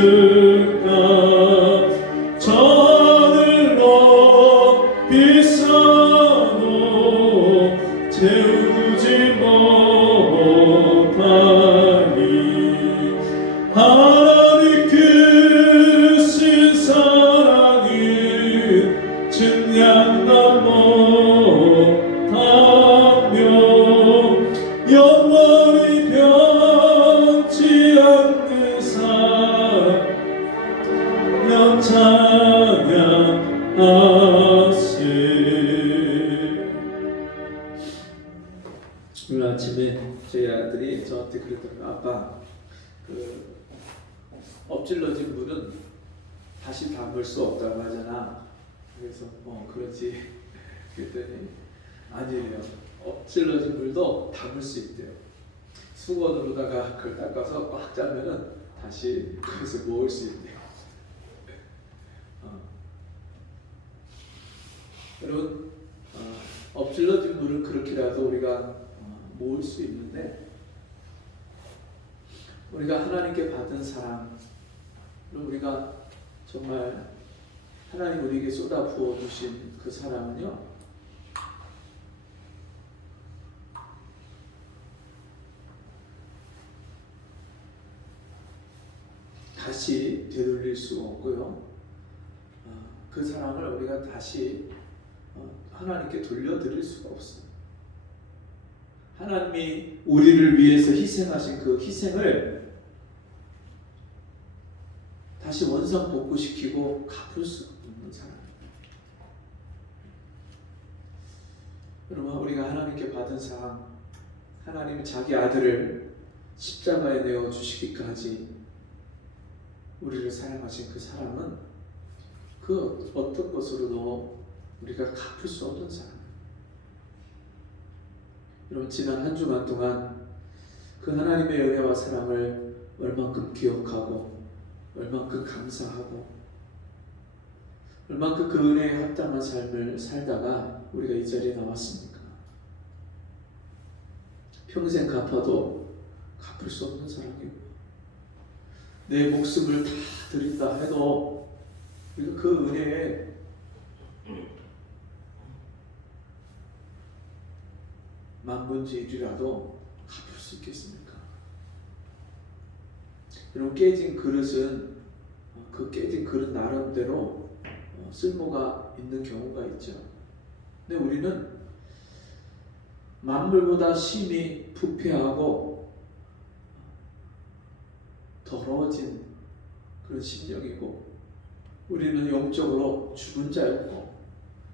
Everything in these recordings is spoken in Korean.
없을까 저를 높이 쌓아도 채우지 못하니 하나님 크신 사랑은 증량도 못하며 영원히 변치 않는 사랑 찬양하세. 오늘 아침에 저희 아들이 저한테 그랬더라고요. 아빠, 엎질러진 물은 다시 담을 수 없다고 하잖아. 그래서 그렇지. 그랬더니 아니래요. 엎질러진 물도 담을 수 있대요. 수건으로다가 그걸 닦아서 꽉 짜면은 다시 그것을 모을 수 있대요. 여러분, 엎질러진 물을 그렇게라도 우리가 모을 수 있는데, 우리가 하나님께 받은 사랑, 우리가 정말 하나님 우리에게 쏟아 부어 주신 그 사랑은요, 다시 되돌릴 수가 없고요. 그 사랑을 우리가 다시 하나님께 돌려드릴 수가 없어요. 하나님이 우리를 위해서 희생하신 그 희생을 다시 원상복구시키고 갚을 수 없는 사랑입니다. 여러분, 우리가 하나님께 받은 사랑, 하나님이 자기 아들을 십자가에 내어 주시기까지 우리를 사랑하신 그 사랑은 그 어떤 것으로도 우리가 갚을 수 없는 사랑입니다. 여러분, 지난 한 주간 동안 그 하나님의 은혜와 사랑을 얼만큼 기억하고 얼만큼 감사하고 얼만큼 그 은혜에 합당한 삶을 살다가 우리가 이 자리에 나왔습니까? 평생 갚아도 갚을 수 없는 사랑이고, 내 목숨을 다 드린다 해도 우리가 그 은혜에 만분의 일이라도 갚을 수 있겠습니까? 여러분, 깨진 그릇은 그 깨진 그릇 나름대로 쓸모가 있는 경우가 있죠. 근데 우리는 만물보다 심히 부패하고 더러워진 그런 심령이고, 우리는 영적으로 죽은 자였고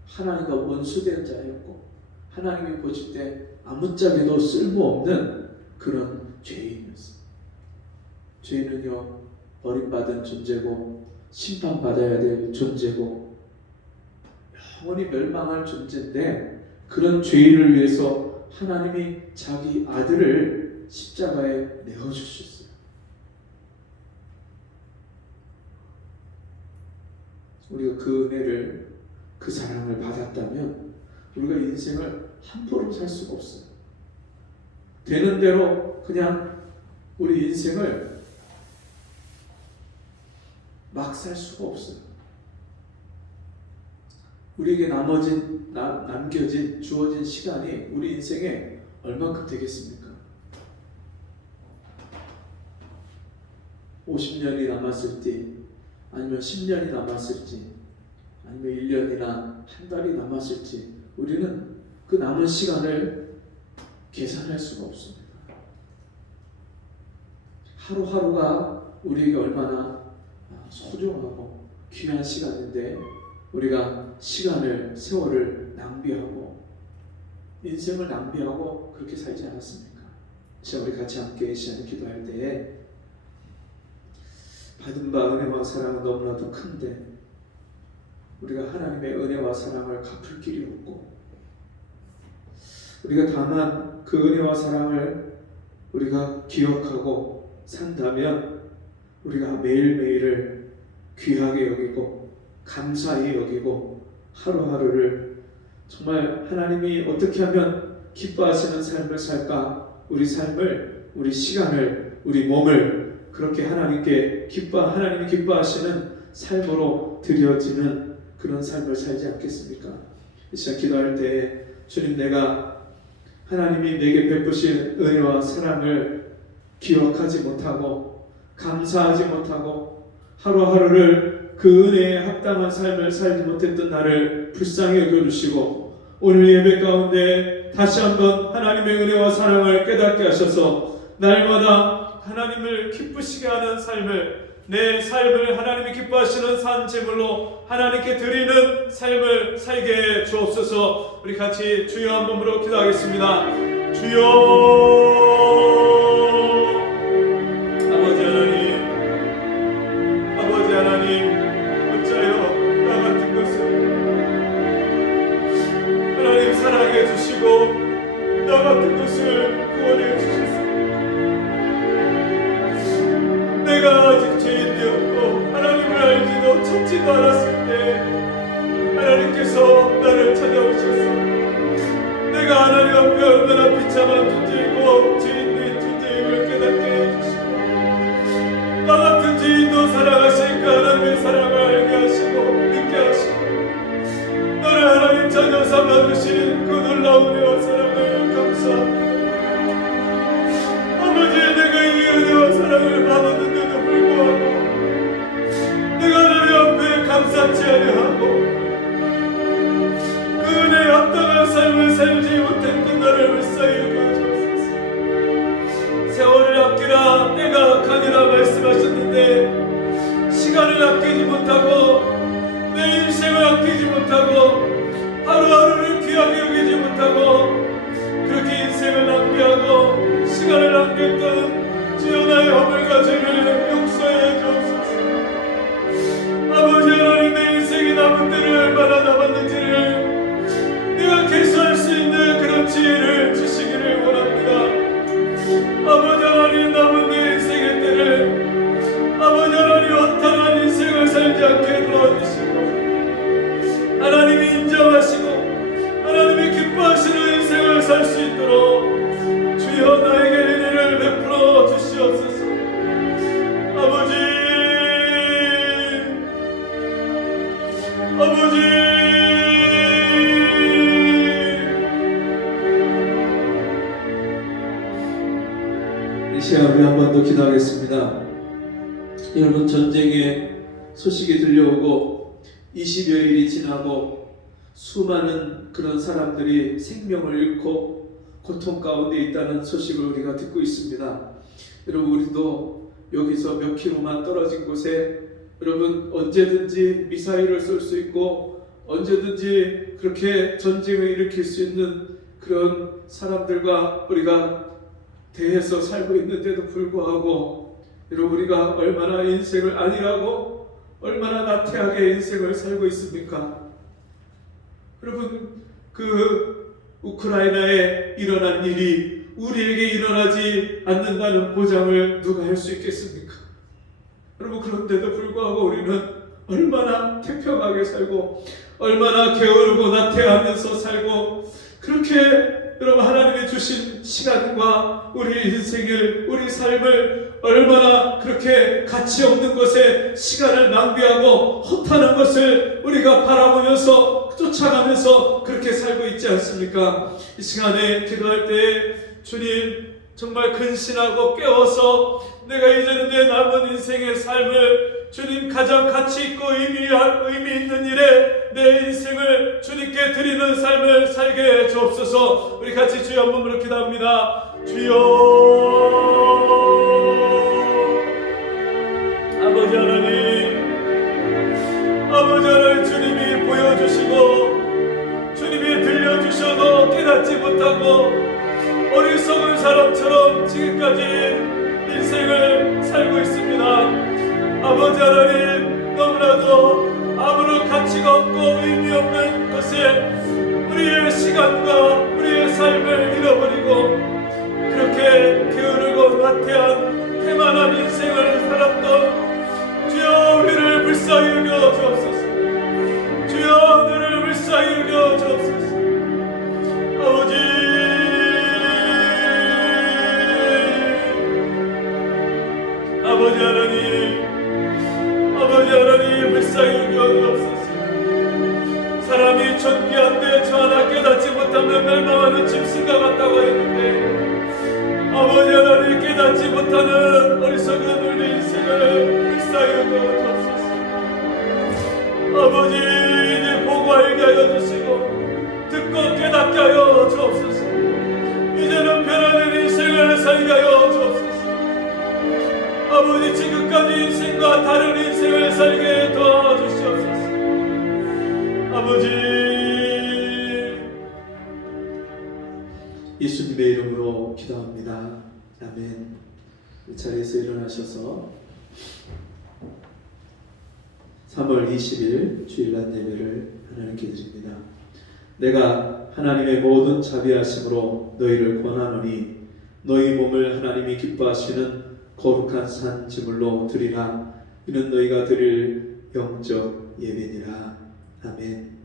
하나님과 원수된 자였고 하나님이 보실 때 아무짝에도 쓸모없는 그런 죄인이었어요. 죄인은요, 버림받은 존재고 심판받아야 될 존재고 영원히 멸망할 존재인데, 그런 죄인을 위해서 하나님이 자기 아들을 십자가에 내어주셨어요. 우리가 그 은혜를, 그 사랑을 받았다면 우리가 인생을 함부로 살 수가 없어요. 되는 대로 그냥 우리 인생을 막 살 수가 없어요. 우리에게 남겨진, 주어진 시간이 우리 인생에 얼만큼 되겠습니까? 50년이 남았을지, 아니면 10년이 남았을지, 아니면 1년이나 한 달이 남았을지, 우리는 그 남은 시간을 계산할 수가 없습니다. 하루하루가 우리에게 얼마나 소중하고 귀한 시간인데, 우리가 시간을, 세월을 낭비하고 인생을 낭비하고 그렇게 살지 않았습니까? 자, 우리 같이 함께 이 시간에 기도할 때에 받은 바 은혜와 사랑은 너무나도 큰데 우리가 하나님의 은혜와 사랑을 갚을 길이 없고, 우리가 다만 그 은혜와 사랑을 우리가 기억하고 산다면 우리가 매일매일을 귀하게 여기고 감사히 여기고 하루하루를 정말 하나님이 어떻게 하면 기뻐하시는 삶을 살까, 우리 삶을, 우리 시간을, 우리 몸을 그렇게 하나님이 기뻐하시는 삶으로 드려지는 그런 삶을 살지 않겠습니까? 이 시간 기도할 때 주님, 내가 하나님이 내게 베푸신 은혜와 사랑을 기억하지 못하고 감사하지 못하고 하루하루를 그 은혜에 합당한 삶을 살지 못했던 나를 불쌍히 여겨주시고 오늘 예배 가운데 다시 한번 하나님의 은혜와 사랑을 깨닫게 하셔서 날마다 하나님을 기쁘시게 하는 삶을, 내 삶을 하나님이 기뻐하시는 산 제물로 하나님께 드리는 삶을 살게 해 주옵소서. 우리 같이 주여 한 번으로 기도하겠습니다. 주여, 아버지 하나님, 어찌하여 나 같은 것을 하나님 사랑해 주시고 나 같은 것을 구원해 주셨습니다. 내가 아직 죄인되었고 하나님을 알지도 찾지도 않았을 때 하나님께서 나를 찾아오셔서 내가 하나님 앞에 얼마나 비참한 존재이고 죄인된 존재임을 깨닫게 해주시고 나 같은 죄인도 사랑하신 그 하나님의 사랑을 알게 하시고 믿게 하시고 너를 하나님 자녀 삼아주신 그 놀라운 은혜와 사랑을 감사합니다. 아버지, 내가 이 은혜와 사랑을 받았는데도 불구하고 내가 하나님 앞에 감사치 아니하고 그 은혜에 합당한 삶을 살지 못했던 나를 불쌍히 여겨주옵소서. 세월을 아끼라 때가 악하니라 말씀하셨는데 시간을 아끼지 못하고 내 인생을 아끼지 못하고 하루하루를 귀하게 여기지 못하고 그렇게 인생을 낭비하고 시간을 낭비했던 주여 나의 허물과 죄를 용서해 주옵소서. 아버지 하나님, 내 인생이 남은 때를 얼마나 남았는지를 내가 계수할 수 있는 그런 지혜를 주시기를 원합니다. 아버지 하나님, 남은 내 인생의 때를 아버지 하나님 허탄한 인생을 살지 않게 도와주시고 하나님이 인정하시고 하나님이 기뻐하시는 인생을 살 수 있도록 주여 나에게 은혜를 베풀어 주시옵소서. 아버지 이 시간 우리 한 번 더 기도하겠습니다. 여러분, 전쟁의 소식이 들려오고 20여일이 지나고 수많은 그런 사람들이 생명을 잃고 고통 가운데 있다는 소식을 우리가 듣고 있습니다. 여러분, 우리도 여기서 몇 킬로만 떨어진 곳에 여러분 언제든지 미사일을 쏠 수 있고 언제든지 그렇게 전쟁을 일으킬 수 있는 그런 사람들과 우리가 대해서 살고 있는데도 불구하고 여러분, 우리가 얼마나 인생을 안일하고 얼마나 나태하게 인생을 살고 있습니까? 여러분, 그 우크라이나에 일어난 일이 우리에게 일어나지 않는다는 보장을 누가 할 수 있겠습니까? 여러분, 그런데도 불구하고 우리는 얼마나 태평하게 살고 얼마나 게으르고 나태하면서 살고 그렇게 여러분 하나님이 주신 시간과 우리 인생을, 우리 삶을 얼마나 그렇게 가치 없는 것에 시간을 낭비하고 허탄한 것을 우리가 바라보면서 쫓아가면서 그렇게 살고 있지 않습니까? 이 시간에 기도할 때 주님 정말 근신하고 깨워서 내가 이제는 내 남은 인생의 삶을 주님 가장 가치 있고 의미 있는 일에 내 인생을 주님께 드리는 삶을 살게 해 주옵소서. 우리 같이 주여 한 번으로 기도합니다. 주여, 아버지 하나님, 주님이 보여주시고 주님이 들려주셔도 깨닫지 못하고 어리석은 사람처럼 지금까지 인생을 살고 있습니다. 아버지 하나님, 너무나도 아무런 가치가 없고 의미 없는 것에 우리의 시간과 우리의 삶을 잃어버리고 그렇게 게으르고 나태한 태만한 인생을 살았던 주여, 우리를 불쌍히 여겨 주옵소서. 주여, 너를 불쌍히 여겨 주옵소서. 아버지 우리는 멸망하는 짐승과 같다고 했는데 아버지 하나님 깨닫지 못하는 어리석은 우리 인생을 불쌍히 여겨주옵소서. 아버지 이제 보고 알게 하여 주시고 듣고 깨닫게 하여 주옵소서. 이제는 변화된 인생을 살게 하여 주옵소서. 아버지 지금까지 인생과 다른 인생을 살게 도와주시옵소서. 아버지 예수님의 이름으로 기도합니다. 아멘. 이 자리에서 일어나셔서 3월 20일 주일날 예배를 하나님께 드립니다. 내가 하나님의 모든 자비하심으로 너희를 권하노니 너희 몸을 하나님이 기뻐하시는 거룩한 산 제물로 드리라. 이는 너희가 드릴 영적 예배니라. 아멘.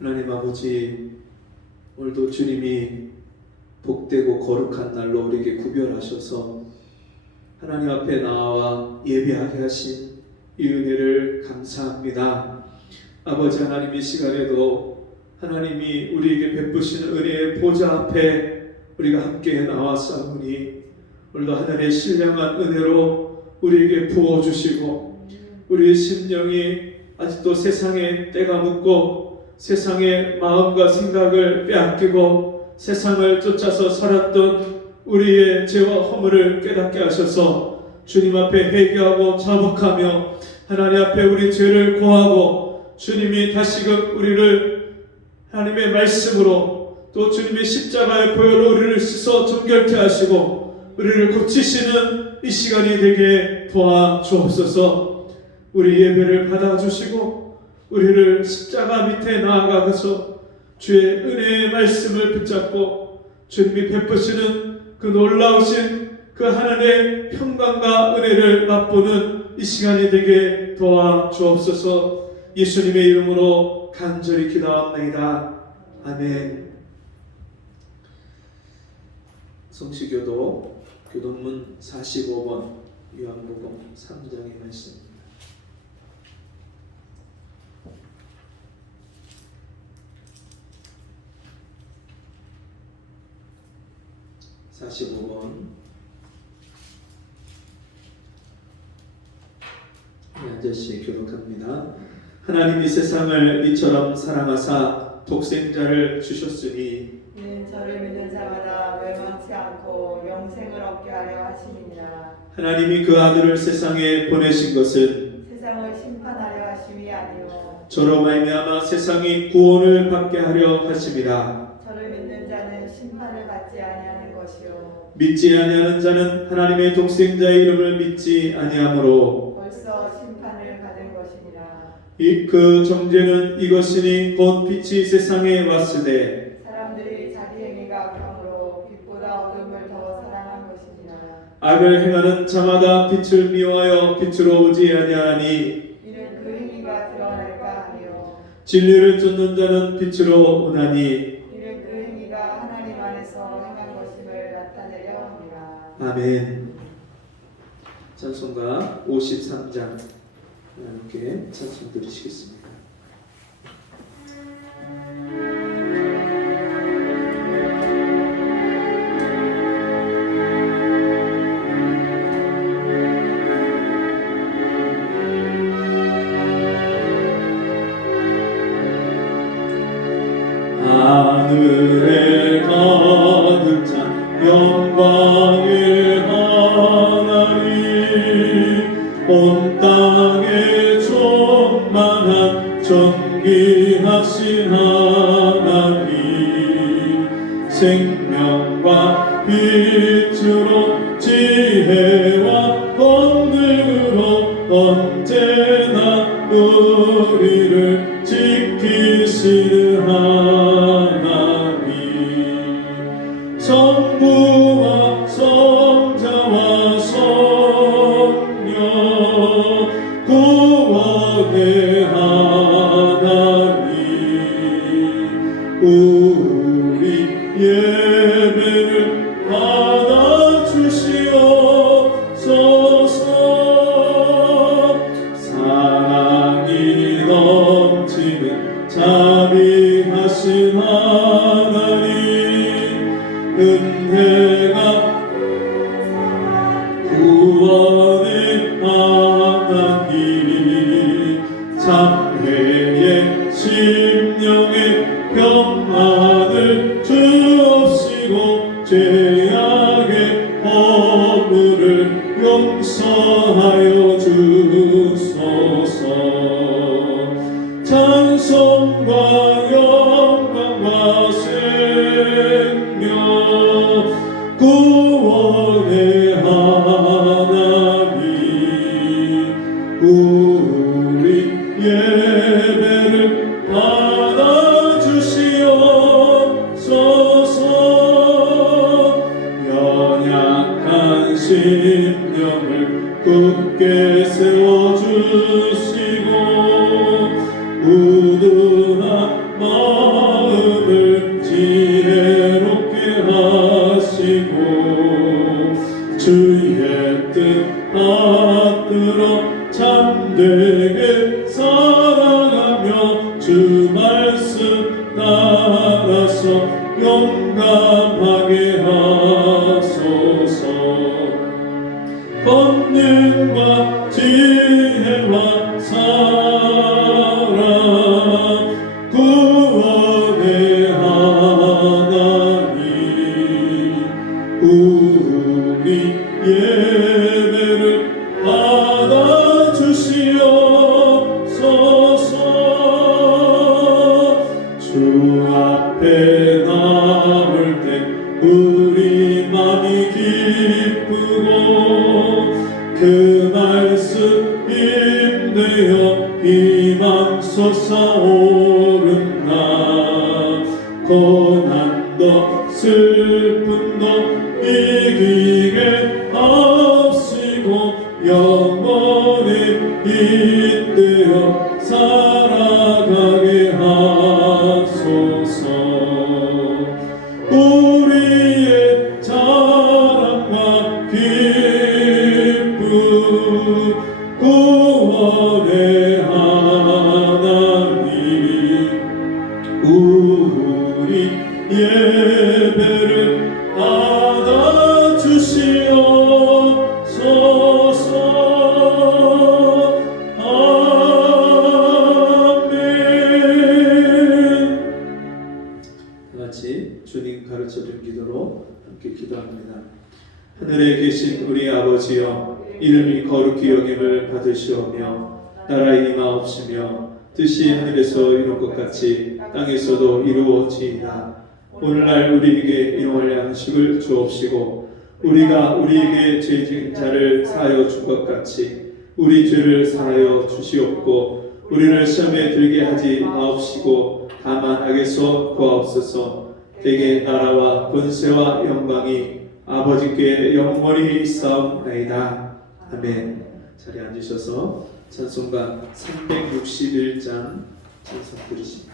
하나님 아버지, 오늘도 주님이 복되고 거룩한 날로 우리에게 구별하셔서 하나님 앞에 나와 예배하게 하신 이 은혜를 감사합니다. 아버지 하나님, 이 시간에도 하나님이 우리에게 베푸시는 은혜의 보좌 앞에 우리가 함께 나왔사오니 오늘도 하늘의 신령한 은혜로 우리에게 부어주시고 우리의 심령이 아직도 세상에 때가 묻고 세상의 마음과 생각을 빼앗기고 세상을 쫓아서 살았던 우리의 죄와 허물을 깨닫게 하셔서 주님 앞에 회개하고 자복하며 하나님 앞에 우리 죄를 고하고 주님이 다시금 우리를 하나님의 말씀으로 또 주님의 십자가의 보혈로 우리를 씻어 정결케 하시고 우리를 고치시는 이 시간이 되게 도와주옵소서. 우리 예배를 받아주시고 우리를 십자가 밑에 나아가서 주의 은혜의 말씀을 붙잡고 주님이 베푸시는 그 놀라우신 그 하나님의 평강과 은혜를 맛보는 이 시간이 되게 도와주옵소서. 예수님의 이름으로 간절히 기도합니다. 아멘. 성시교도 교동문 45번 요한복음 3장의 말씀입니다. 45번 아저씨 교독합니다. 하나님이 세상을 이처럼 사랑하사 독생자를 주셨으니 이는 저를 믿는 자마다 멸망치 않고 영생을 얻게 하려 하심이니라. 하나님이 그 아들을 세상에 보내신 것은 세상을 심판하려 하심이 아니요 저로 말미암아 세상이 구원을 받게 하려 하심이라. 저를 믿는 자는 심판을 받지 아니하는 것이요 믿지 아니하는 자는 하나님의 독생자의 이름을 믿지 아니하므로 벌써 심판을 받은 것이니라. 그 정죄는 이것이니 곧 빛이 세상에 왔으되 사람들이 자기 행위가 악함으로 빛보다 어둠을 더 사랑한 것이니라. 악을 행하는 자마다 빛을 미워하여 빛으로 오지 아니하니 이는 그 행위가 드러날까 하며 진리를 쫓는 자는 빛으로 오나니 이는 그 행위가 하나님 안에서 행한 것임을 나타내려 합니다. 아멘. 찬송가 53장 함께 찬송 드리시겠습니다. 하늘에 가득 찬 영광의 하나님 온 땅에 충만한 지혜와 권능으로 언제나 우리를 지키시는 하나님, 성부와 성자와 성령 구원의 하나님, 우리 예배를 받아주시옵소서. 사랑이 넘치는 자비하신 하나님, 은혜가 구원의 하나님, 장래의 심령의 평안을 주옵시고 죄악의 허물을 용서하여 주소서. 찬송과 영광과 생명 구원의 하나님, 우리 예배를 받아주시옵소서. 연약한 심령을 굳게 세워주시고 우둔한 마음을 지혜롭게 하시고 주의 뜻 받들어 참되게 살아가며 주 말씀 따라서 용감하게 하소서. 권능과 지혜와 사랑 구원의 하나님, 우리 예배를 받아주시옵소서. 주 앞에 나올 때 우리 맘이 기쁘고 그 말씀 힘내어 희망 솟아오른다. 고난도 슬픔도 이기게 앞시고 영원히 잇대어 살아가게 하소서. 우리의 자랑과 기쁨 구원의 하나님, 우리 예배를 받아주시옵소서. 아멘. 다같이 주님 가르쳐준 기도로 함께 기도합니다. 하늘에 계신 우리 아버지여, 이름이 거룩히 여김을 받으시오며 나라 임하옵시며 뜻이 하늘에서 이룬 것 같이 땅에서도 이루어지이다. 오늘날 우리에게 일용할 양식을 주옵시고 우리가 우리에게 죄 지은 자를 사하여 준 것 같이 우리 죄를 사하여 주시옵고 우리를 시험에 들게 하지 마옵시고 다만 악에서 구하옵소서. 대개 나라와 권세와 영광이 아버지께 영원히 있사옵나이다. 아멘. 자리에 앉으셔서 찬송가 361장 찬송 부르십니다.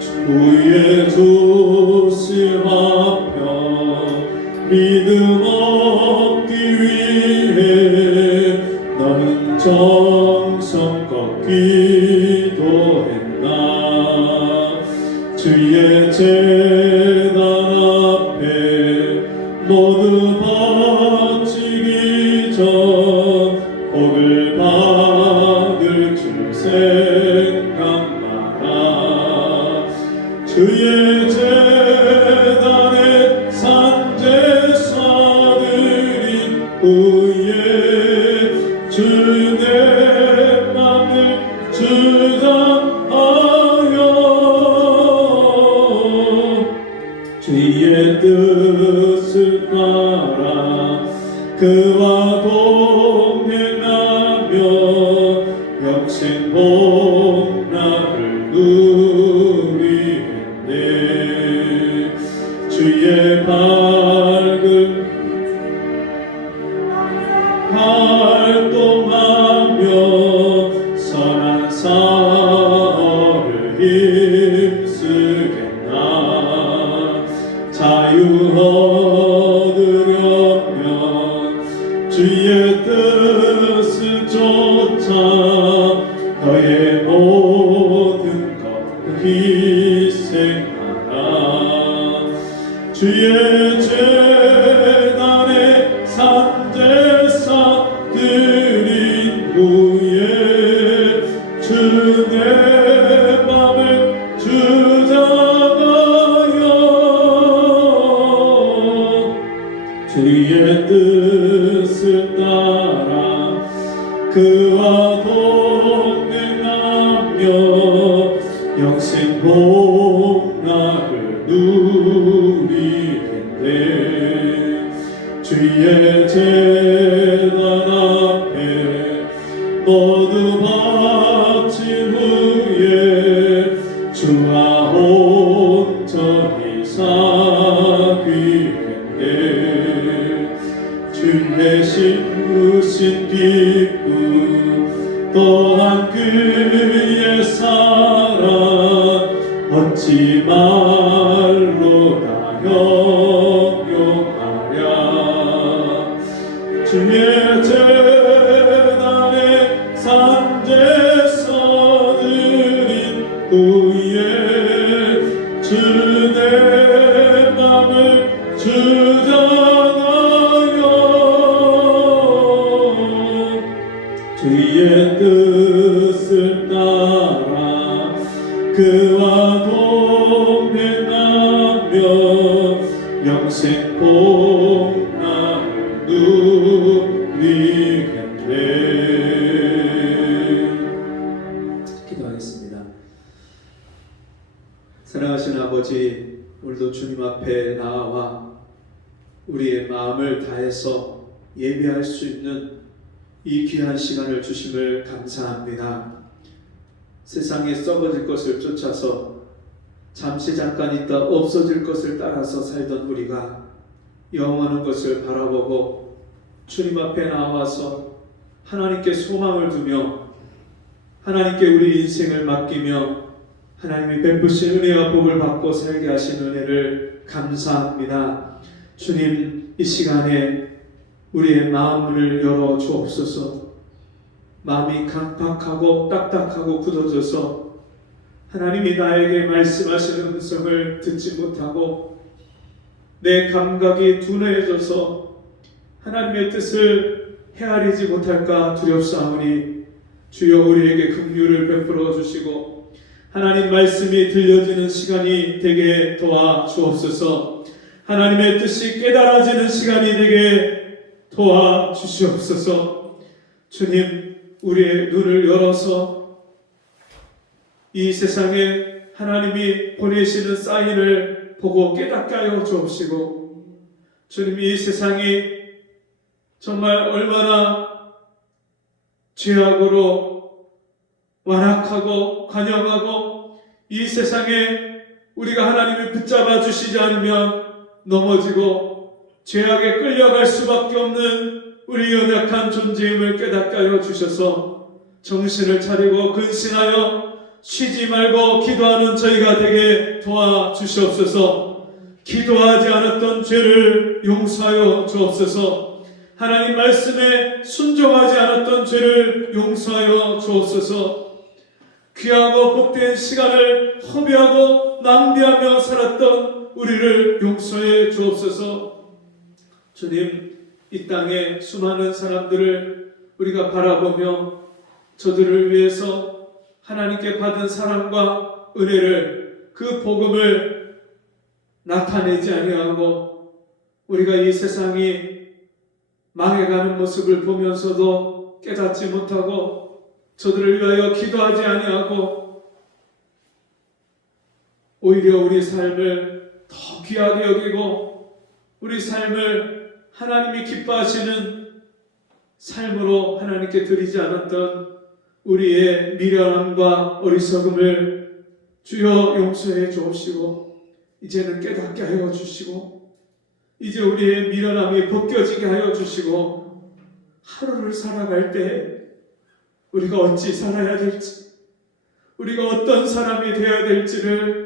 주의 조심하며 믿음 얻기 위해 나는 정성껏 기도했나. 주의 제단 앞에 모두 바치기 전 복을 받을 줄 생각 마라. 주의 제단에 산제사들이 후에 주의 내 맘을 주장하여 주의 뜻을 따라 그와 동행하며 영생 복락을 누리겠네. 주의 밝은 활동하며 선한 사업을 힘쓰겠나. 자유 얻으려면 주의 뜻을 쫓아 너의 모든 것 희생하라. 주의 재단에 산제사 드린 후에 주 내 맘을 주장하여 주의 뜻을 따라 그와 동행하며 영생 복락을 누리겠네. 주의 재단 앞에 모두 바친 후에 주와 온전히 사귀겠네. 주의 심으신 기쁨 또한 그의 사랑 어찌 말로 다 형용하랴. 주의 재단에 산제사 드린 후에 주 내 맘을 주장하여 주의 뜻을 따라 그와 동행하며 영생 복락을 누리겠네. 기도하겠습니다. 사랑하신 아버지, 오늘도 주님 앞에 나와 우리의 마음을 다해서 예배할 수 있는 이 귀한 시간을 주심을 감사합니다. 세상에 썩어질 것을 쫓아서 잠시 잠깐 있다 없어질 것을 따라서 살던 우리가 영원한 것을 바라보고 주님 앞에 나와서 하나님께 소망을 두며 하나님께 우리 인생을 맡기며 하나님이 베푸신 은혜와 복을 받고 살게 하신 은혜를 감사합니다. 주님, 이 시간에 우리의 마음을 열어 주옵소서. 마음이 강팍하고 딱딱하고 굳어져서 하나님이 나에게 말씀하시는 음성을 듣지 못하고 내 감각이 둔해져서 하나님의 뜻을 헤아리지 못할까 두렵사오니 주여 우리에게 긍휼을 베풀어 주시고 하나님 말씀이 들려지는 시간이 되게 도와주옵소서. 하나님의 뜻이 깨달아지는 시간이 되게 도와주시옵소서. 주님, 우리의 눈을 열어서 이 세상에 하나님이 보내시는 사인을 보고 깨닫게 하여 주옵시고, 주님, 이 세상이 정말 얼마나 죄악으로 완악하고 관영하고 이 세상에 우리가 하나님을 붙잡아 주시지 않으면 넘어지고 죄악에 끌려갈 수밖에 없는 우리 연약한 존재임을 깨닫게 하여 주셔서 정신을 차리고 근신하여 쉬지 말고 기도하는 저희가 되게 도와주시옵소서. 기도하지 않았던 죄를 용서하여 주옵소서. 하나님 말씀에 순종하지 않았던 죄를 용서하여 주옵소서. 귀하고 복된 시간을 허비하고 낭비하며 살았던 우리를 용서해 주옵소서. 주님, 이 땅에 수많은 사람들을 우리가 바라보며 저들을 위해서 하나님께 받은 사랑과 은혜를, 그 복음을 나타내지 아니하고 우리가 이 세상이 망해가는 모습을 보면서도 깨닫지 못하고 저들을 위하여 기도하지 아니하고 오히려 우리 삶을 더 귀하게 여기고 우리 삶을 하나님이 기뻐하시는 삶으로 하나님께 드리지 않았던 우리의 미련함과 어리석음을 주여 용서해 주옵시고 이제는 깨닫게 하여 주시고 이제 우리의 미련함이 벗겨지게 하여 주시고 하루를 살아갈 때 우리가 어찌 살아야 될지 우리가 어떤 사람이 되어야 될지를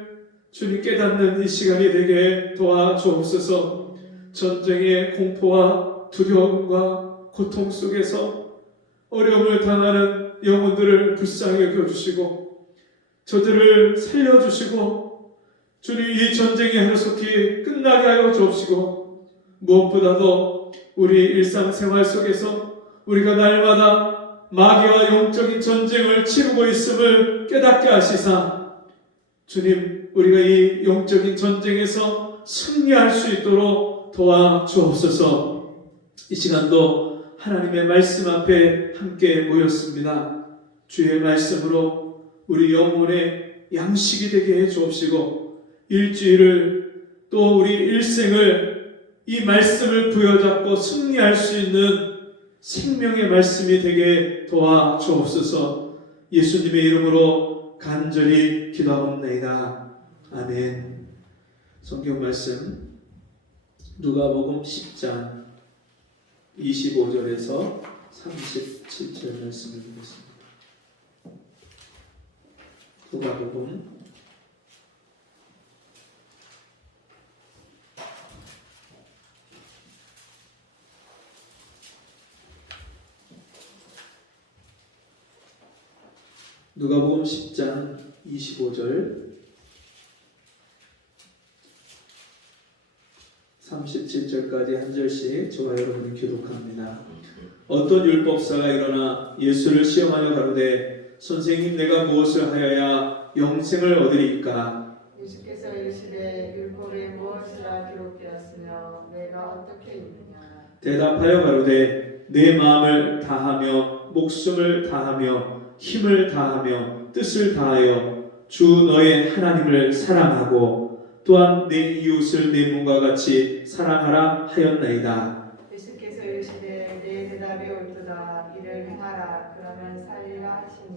주님 깨닫는 이 시간이 되게 도와주옵소서. 전쟁의 공포와 두려움과 고통 속에서 어려움을 당하는 영혼들을 불쌍히 여겨주시고 저들을 살려주시고 주님 이 전쟁이 하루속히 끝나게 하여 주옵시고 무엇보다도 우리 일상생활 속에서 우리가 날마다 마귀와 영적인 전쟁을 치르고 있음을 깨닫게 하시사 주님 우리가 이 영적인 전쟁에서 승리할 수 있도록 도와주옵소서. 이 시간도 하나님의 말씀 앞에 함께 모였습니다. 주의 말씀으로 우리 영혼의 양식이 되게 해 주옵시고 일주일을 또 우리 일생을 이 말씀을 부여잡고 승리할 수 있는 생명의 말씀이 되게 도와주옵소서. 예수님의 이름으로 간절히 기도하옵나이다. 아멘. 성경 말씀 누가복음 10장 25절에서 37절 말씀을 보겠습니다. 누가복음 10장 25절 37절까지 한 절씩 저와 여러분이 기록합니다. 어떤 율법사가 일어나 예수를 시험하여 가로되 선생님 내가 무엇을 하여야 영생을 얻으리이까? 예수께서 이르시되 율법에 무엇이라 기록되었으며 내가 어떻게 읽느냐? 대답하여 가로되 내 마음을 다하며 목숨을 다하며 힘을 다하며 뜻을 다하여 주 너의 하나님을 사랑하고 또한 내 이웃을 내 몸과 같이 사랑하라 하였나이다. 예수께서 이르시되 내 대답이 옳도다. 이를 행하라. 그러면 살리라 하시니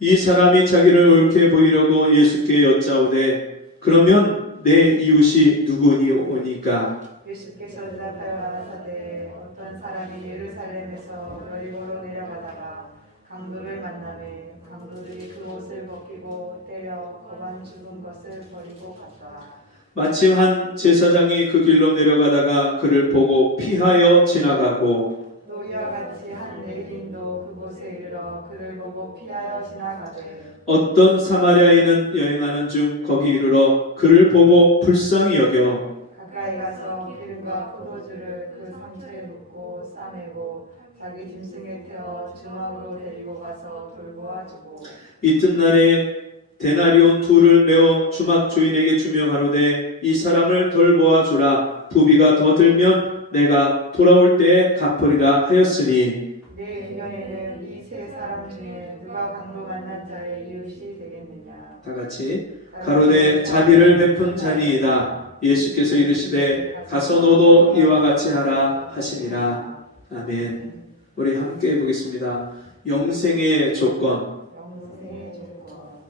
이 사람이 자기를 옳게 보이려고 예수께 여짜오되 그러면 내 이웃이 누구니오니까? 예수께서 대답하여 가라사대 어떤 사람이 예루살렘에서 여리고로 내려가다가 강도를 만나매 강도들이 그 옷을 벗기고 때려 거반 죽은 것을 버리고 갔더라. 마침 한 제사장이 그 길로 내려가다가 그를 보고 피하여 지나가고 너희와 같이 한 레위인도 그곳에 이르러 그를 보고 피하여 지나가되 어떤 사마리아인은 여행하는 중 거기 이르러 그를 보고 불쌍히 여겨 가까이 가서 기름과 포도주를 그 상처에 붓고 싸매고 자기 짐승에 태워 주막으로 데리고 가서 돌보아주고 이튿날에 데나리온 둘을 메어 주막 주인에게 주며 가로되 이 사람을 돌보아 주라 부비가 더 들면 내가 돌아올 때에 갚으리라 하였으니 내 의견에는 이 세 사람 중에 누가 강도 만난 자의 이웃이 되겠느냐? 다 같이 가로되 자비를 베푼 자니이다. 예수께서 이르시되 가서 너도 이와 같이 하라 하시니라. 아멘. 우리 함께 보겠습니다. 영생의 조건. 영생의 조건.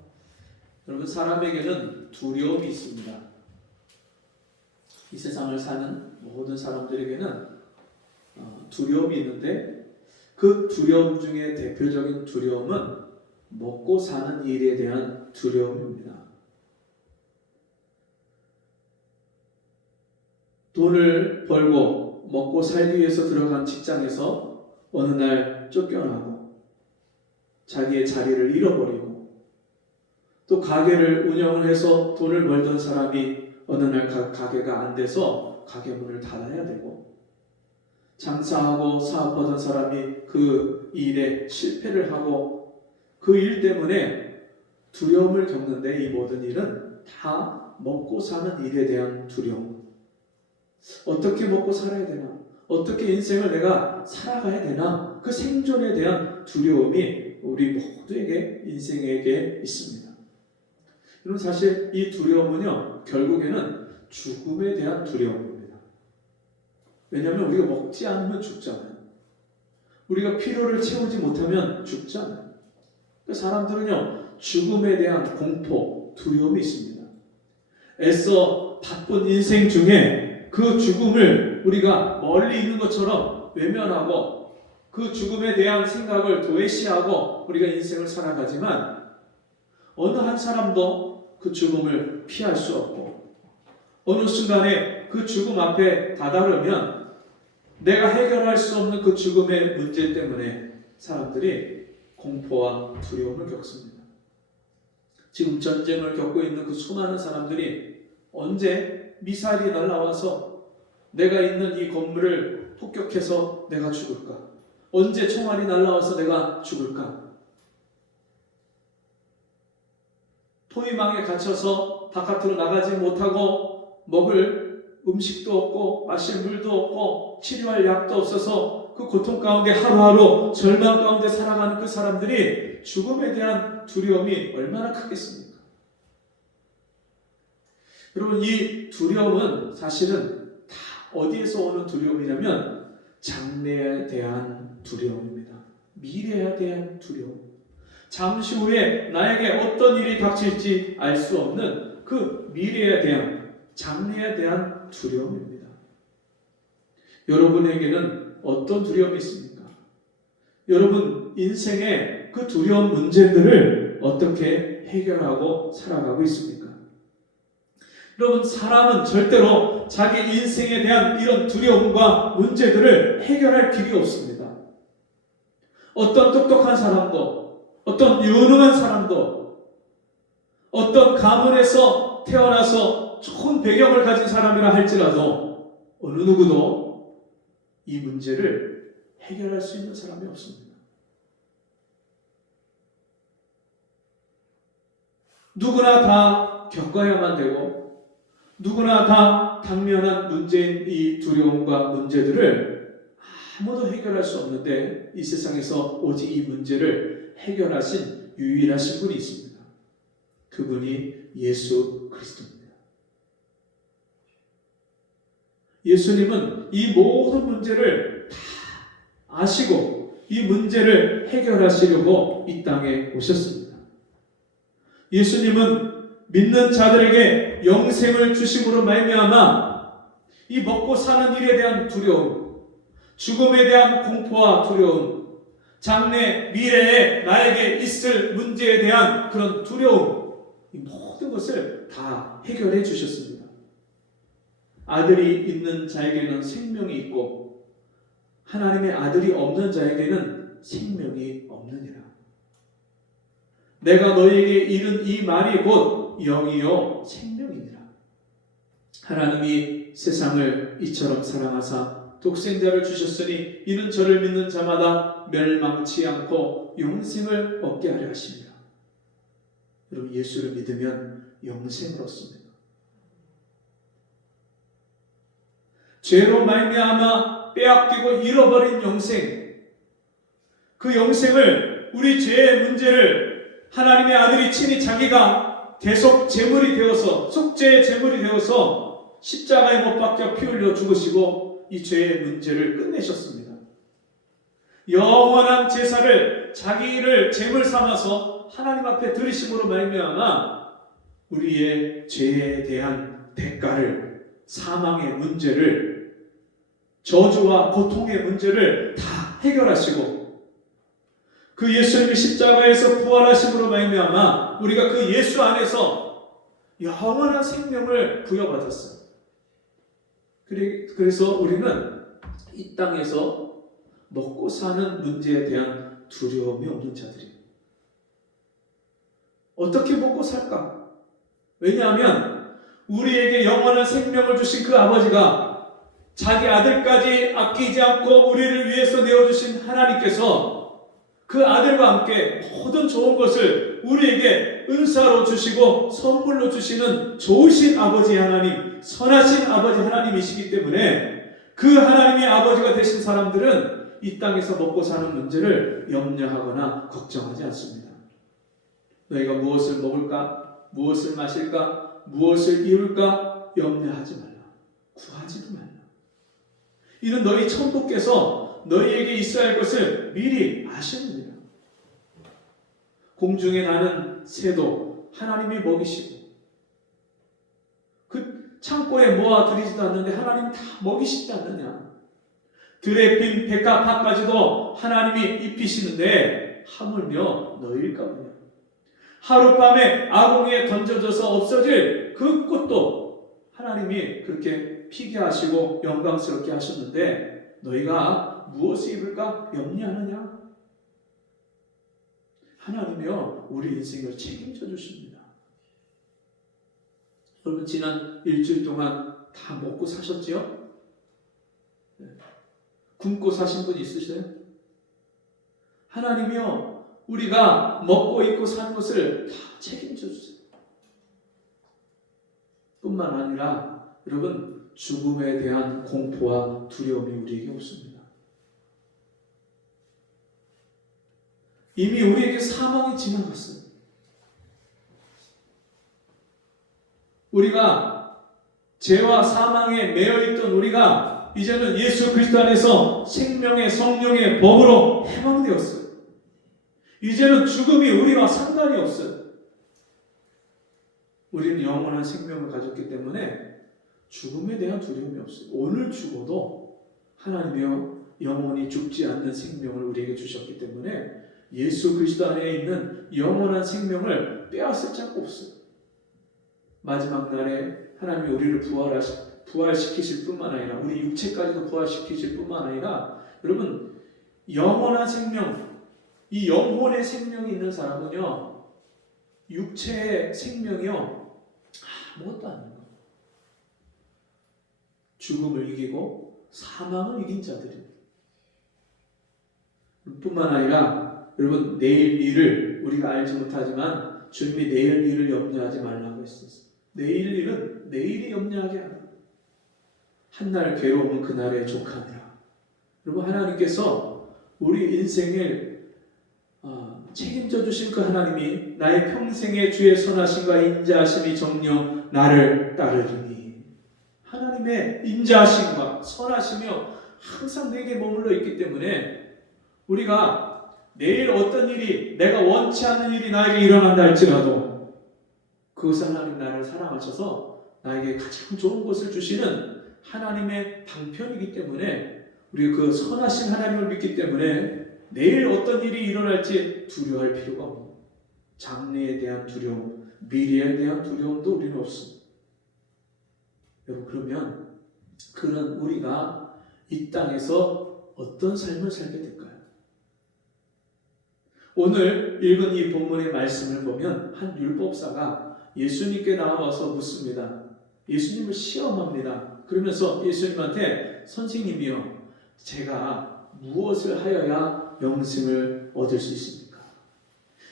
여러분 사람에게는 두려움이 있습니다. 이 세상을 사는 모든 사람들에게는 두려움이 있는데 그 두려움 중에 대표적인 두려움은 먹고 사는 일에 대한 두려움입니다. 돈을 벌고 먹고 살기 위해서 들어간 직장에서 어느 날 쫓겨나고 자기의 자리를 잃어버리고 또 가게를 운영을 해서 돈을 벌던 사람이 어느 날 가게가 안 돼서 가게 문을 닫아야 되고 장사하고 사업하던 사람이 그 일에 실패를 하고 그 일 때문에 두려움을 겪는데 이 모든 일은 다 먹고 사는 일에 대한 두려움. 어떻게 먹고 살아야 되나? 어떻게 인생을 내가 살아가야 되나? 그 생존에 대한 두려움이 우리 모두에게 인생에게 있습니다. 여러분 사실 이 두려움은요 결국에는 죽음에 대한 두려움입니다. 왜냐하면 우리가 먹지 않으면 죽잖아요. 우리가 필요를 채우지 못하면 죽잖아요. 사람들은요 죽음에 대한 공포, 두려움이 있습니다. 애써 바쁜 인생 중에 그 죽음을 우리가 멀리 있는 것처럼 외면하고 그 죽음에 대한 생각을 도외시하고 우리가 인생을 살아가지만 어느 한 사람도 그 죽음을 피할 수 없고 어느 순간에 그 죽음 앞에 다다르면 내가 해결할 수 없는 그 죽음의 문제 때문에 사람들이 공포와 두려움을 겪습니다. 지금 전쟁을 겪고 있는 그 수많은 사람들이 언제 미사일이 날아와서 내가 있는 이 건물을 폭격해서 내가 죽을까? 언제 총알이 날아와서 내가 죽을까? 포위망에 갇혀서 바깥으로 나가지 못하고 먹을 음식도 없고 마실 물도 없고 치료할 약도 없어서 그 고통 가운데 하루하루 절망 가운데 살아가는 그 사람들이 죽음에 대한 두려움이 얼마나 크겠습니까? 여러분 이 두려움은 사실은 다 어디에서 오는 두려움이냐면 장래에 대한 두려움입니다. 미래에 대한 두려움. 잠시 후에 나에게 어떤 일이 닥칠지 알 수 없는 그 미래에 대한 장래에 대한 두려움입니다. 여러분에게는 어떤 두려움이 있습니까? 여러분 인생의 그 두려운 문제들을 어떻게 해결하고 살아가고 있습니까? 여러분 사람은 절대로 자기 인생에 대한 이런 두려움과 문제들을 해결할 길이 없습니다. 어떤 똑똑한 사람도 어떤 유능한 사람도 어떤 가문에서 태어나서 좋은 배경을 가진 사람이라 할지라도 어느 누구도 이 문제를 해결할 수 있는 사람이 없습니다. 누구나 다 겪어야만 되고 누구나 다 당면한 문제인 이 두려움과 문제들을 아무도 해결할 수 없는데 이 세상에서 오직 이 문제를 해결하신 유일하신 분이 있습니다. 그분이 예수 그리스도입니다. 예수님은 이 모든 문제를 다 아시고 이 문제를 해결하시려고 이 땅에 오셨습니다. 예수님은 믿는 자들에게 영생을 주심으로 말미암아 이 먹고 사는 일에 대한 두려움, 죽음에 대한 공포와 두려움, 장래 미래에 나에게 있을 문제에 대한 그런 두려움, 이 모든 것을 다 해결해 주셨습니다. 아들이 있는 자에게는 생명이 있고 하나님의 아들이 없는 자에게는 생명이 없느니라. 내가 너희에게 이른 이 말이 곧 영이요 생명이니라. 하나님이 세상을 이처럼 사랑하사 독생자를 주셨으니 이는 저를 믿는 자마다 멸망치 않고 영생을 얻게 하려 하십니다. 여러분 예수를 믿으면 영생을 얻습니다. 죄로 말미암아 빼앗기고 잃어버린 영생, 그 영생을 우리 죄의 문제를 하나님의 아들이 친히 자기가 대속 제물이 되어서 속죄의 제물이 되어서 십자가에 못 박혀 피 흘려 죽으시고 이 죄의 문제를 끝내셨습니다. 영원한 제사를 자기를 제물 삼아서 하나님 앞에 드리심으로 말미암아 우리의 죄에 대한 대가를 사망의 문제를 저주와 고통의 문제를 다 해결하시고 그 예수님이 십자가에서 부활하심으로 말미암아 우리가 그 예수 안에서 영원한 생명을 부여받았어요. 그래서 우리는 이 땅에서 먹고 사는 문제에 대한 두려움이 없는 자들이에요. 어떻게 먹고 살까? 왜냐하면 우리에게 영원한 생명을 주신 그 아버지가 자기 아들까지 아끼지 않고 우리를 위해서 내어주신 하나님께서 그 아들과 함께 모든 좋은 것을 우리에게 은사로 주시고 선물로 주시는 좋으신 아버지 하나님, 선하신 아버지 하나님이시기 때문에 그 하나님의 아버지가 되신 사람들은 이 땅에서 먹고 사는 문제를 염려하거나 걱정하지 않습니다. 너희가 무엇을 먹을까? 무엇을 마실까? 무엇을 이룰까? 염려하지 말라. 구하지도 말라. 이는 너희 천부께서 너희에게 있어야 할 것을 미리 아시느니라. 공중에 나는 새도 하나님이 먹이시고 그 창고에 모아 들이지도 않는데 하나님 다 먹이시지 않느냐. 들에 핀 백합화까지도 하나님이 입히시는데 하물며 너희일까 보냐. 하룻밤에 아궁이에 던져져서 없어질 그 꽃도 하나님이 그렇게 피게 하시고 영광스럽게 하셨는데 너희가 무엇을 입을까 염려하느냐? 하나님이요 우리 인생을 책임져 주십니다. 여러분 지난 일주일 동안 다 먹고 사셨지요? 굶고 사신 분 있으세요? 하나님이요 우리가 먹고 입고 사는 것을 다 책임져 주세요. 뿐만 아니라 여러분 죽음에 대한 공포와 두려움이 우리에게 없습니다. 이미 우리에게 사망이 지나갔어요. 우리가 죄와 사망에 매여있던 우리가 이제는 예수 그리스도 안에서 생명의 성령의 법으로 해방되었어요. 이제는 죽음이 우리와 상관이 없어요. 우리는 영원한 생명을 가졌기 때문에 죽음에 대한 두려움이 없어요. 오늘 죽어도 하나님이여 영원히 죽지 않는 생명을 우리에게 주셨기 때문에 예수 그리스도 안에 있는 영원한 생명을 빼앗을 자가 없어요. 마지막 날에 하나님이 우리를 부활시키실 뿐만 아니라 우리 육체까지도 부활시키실 뿐만 아니라 여러분 영원한 생명, 이 영혼의 생명이 있는 사람은요 육체의 생명이요 아무것도 아니에요. 죽음을 이기고 사망을 이긴 자들이에요. 뿐만 아니라 여러분 내일 일을 우리가 알지 못하지만 주님이 내일 일을 염려하지 말라고 했었어요. 내일 일은 내일이 염려하게 하라. 한날 괴로움은 그날에 족하니라. 여러분 하나님께서 우리 인생을 책임져 주신 그 하나님이 나의 평생의 주의 선하심과 인자하심이 정녕 나를 따르리니 하나님의 인자하심과 선하심이요 항상 내게 머물러 있기 때문에 우리가 내일 어떤 일이 내가 원치 않는 일이 나에게 일어난다 할지라도 그것은 하나님 나를 사랑하셔서 나에게 가장 좋은 것을 주시는 하나님의 방편이기 때문에 우리가 그 선하신 하나님을 믿기 때문에 내일 어떤 일이 일어날지 두려워할 필요가 없는 장래에 대한 두려움, 미래에 대한 두려움도 우리는 없습니다. 여러분 그러면 그런 우리가 이 땅에서 어떤 삶을 살게 될까요? 오늘 읽은 이 본문의 말씀을 보면 한 율법사가 예수님께 나와서 묻습니다. 예수님을 시험합니다. 그러면서 예수님한테 선생님이요 제가 무엇을 하여야 영생을 얻을 수 있습니까?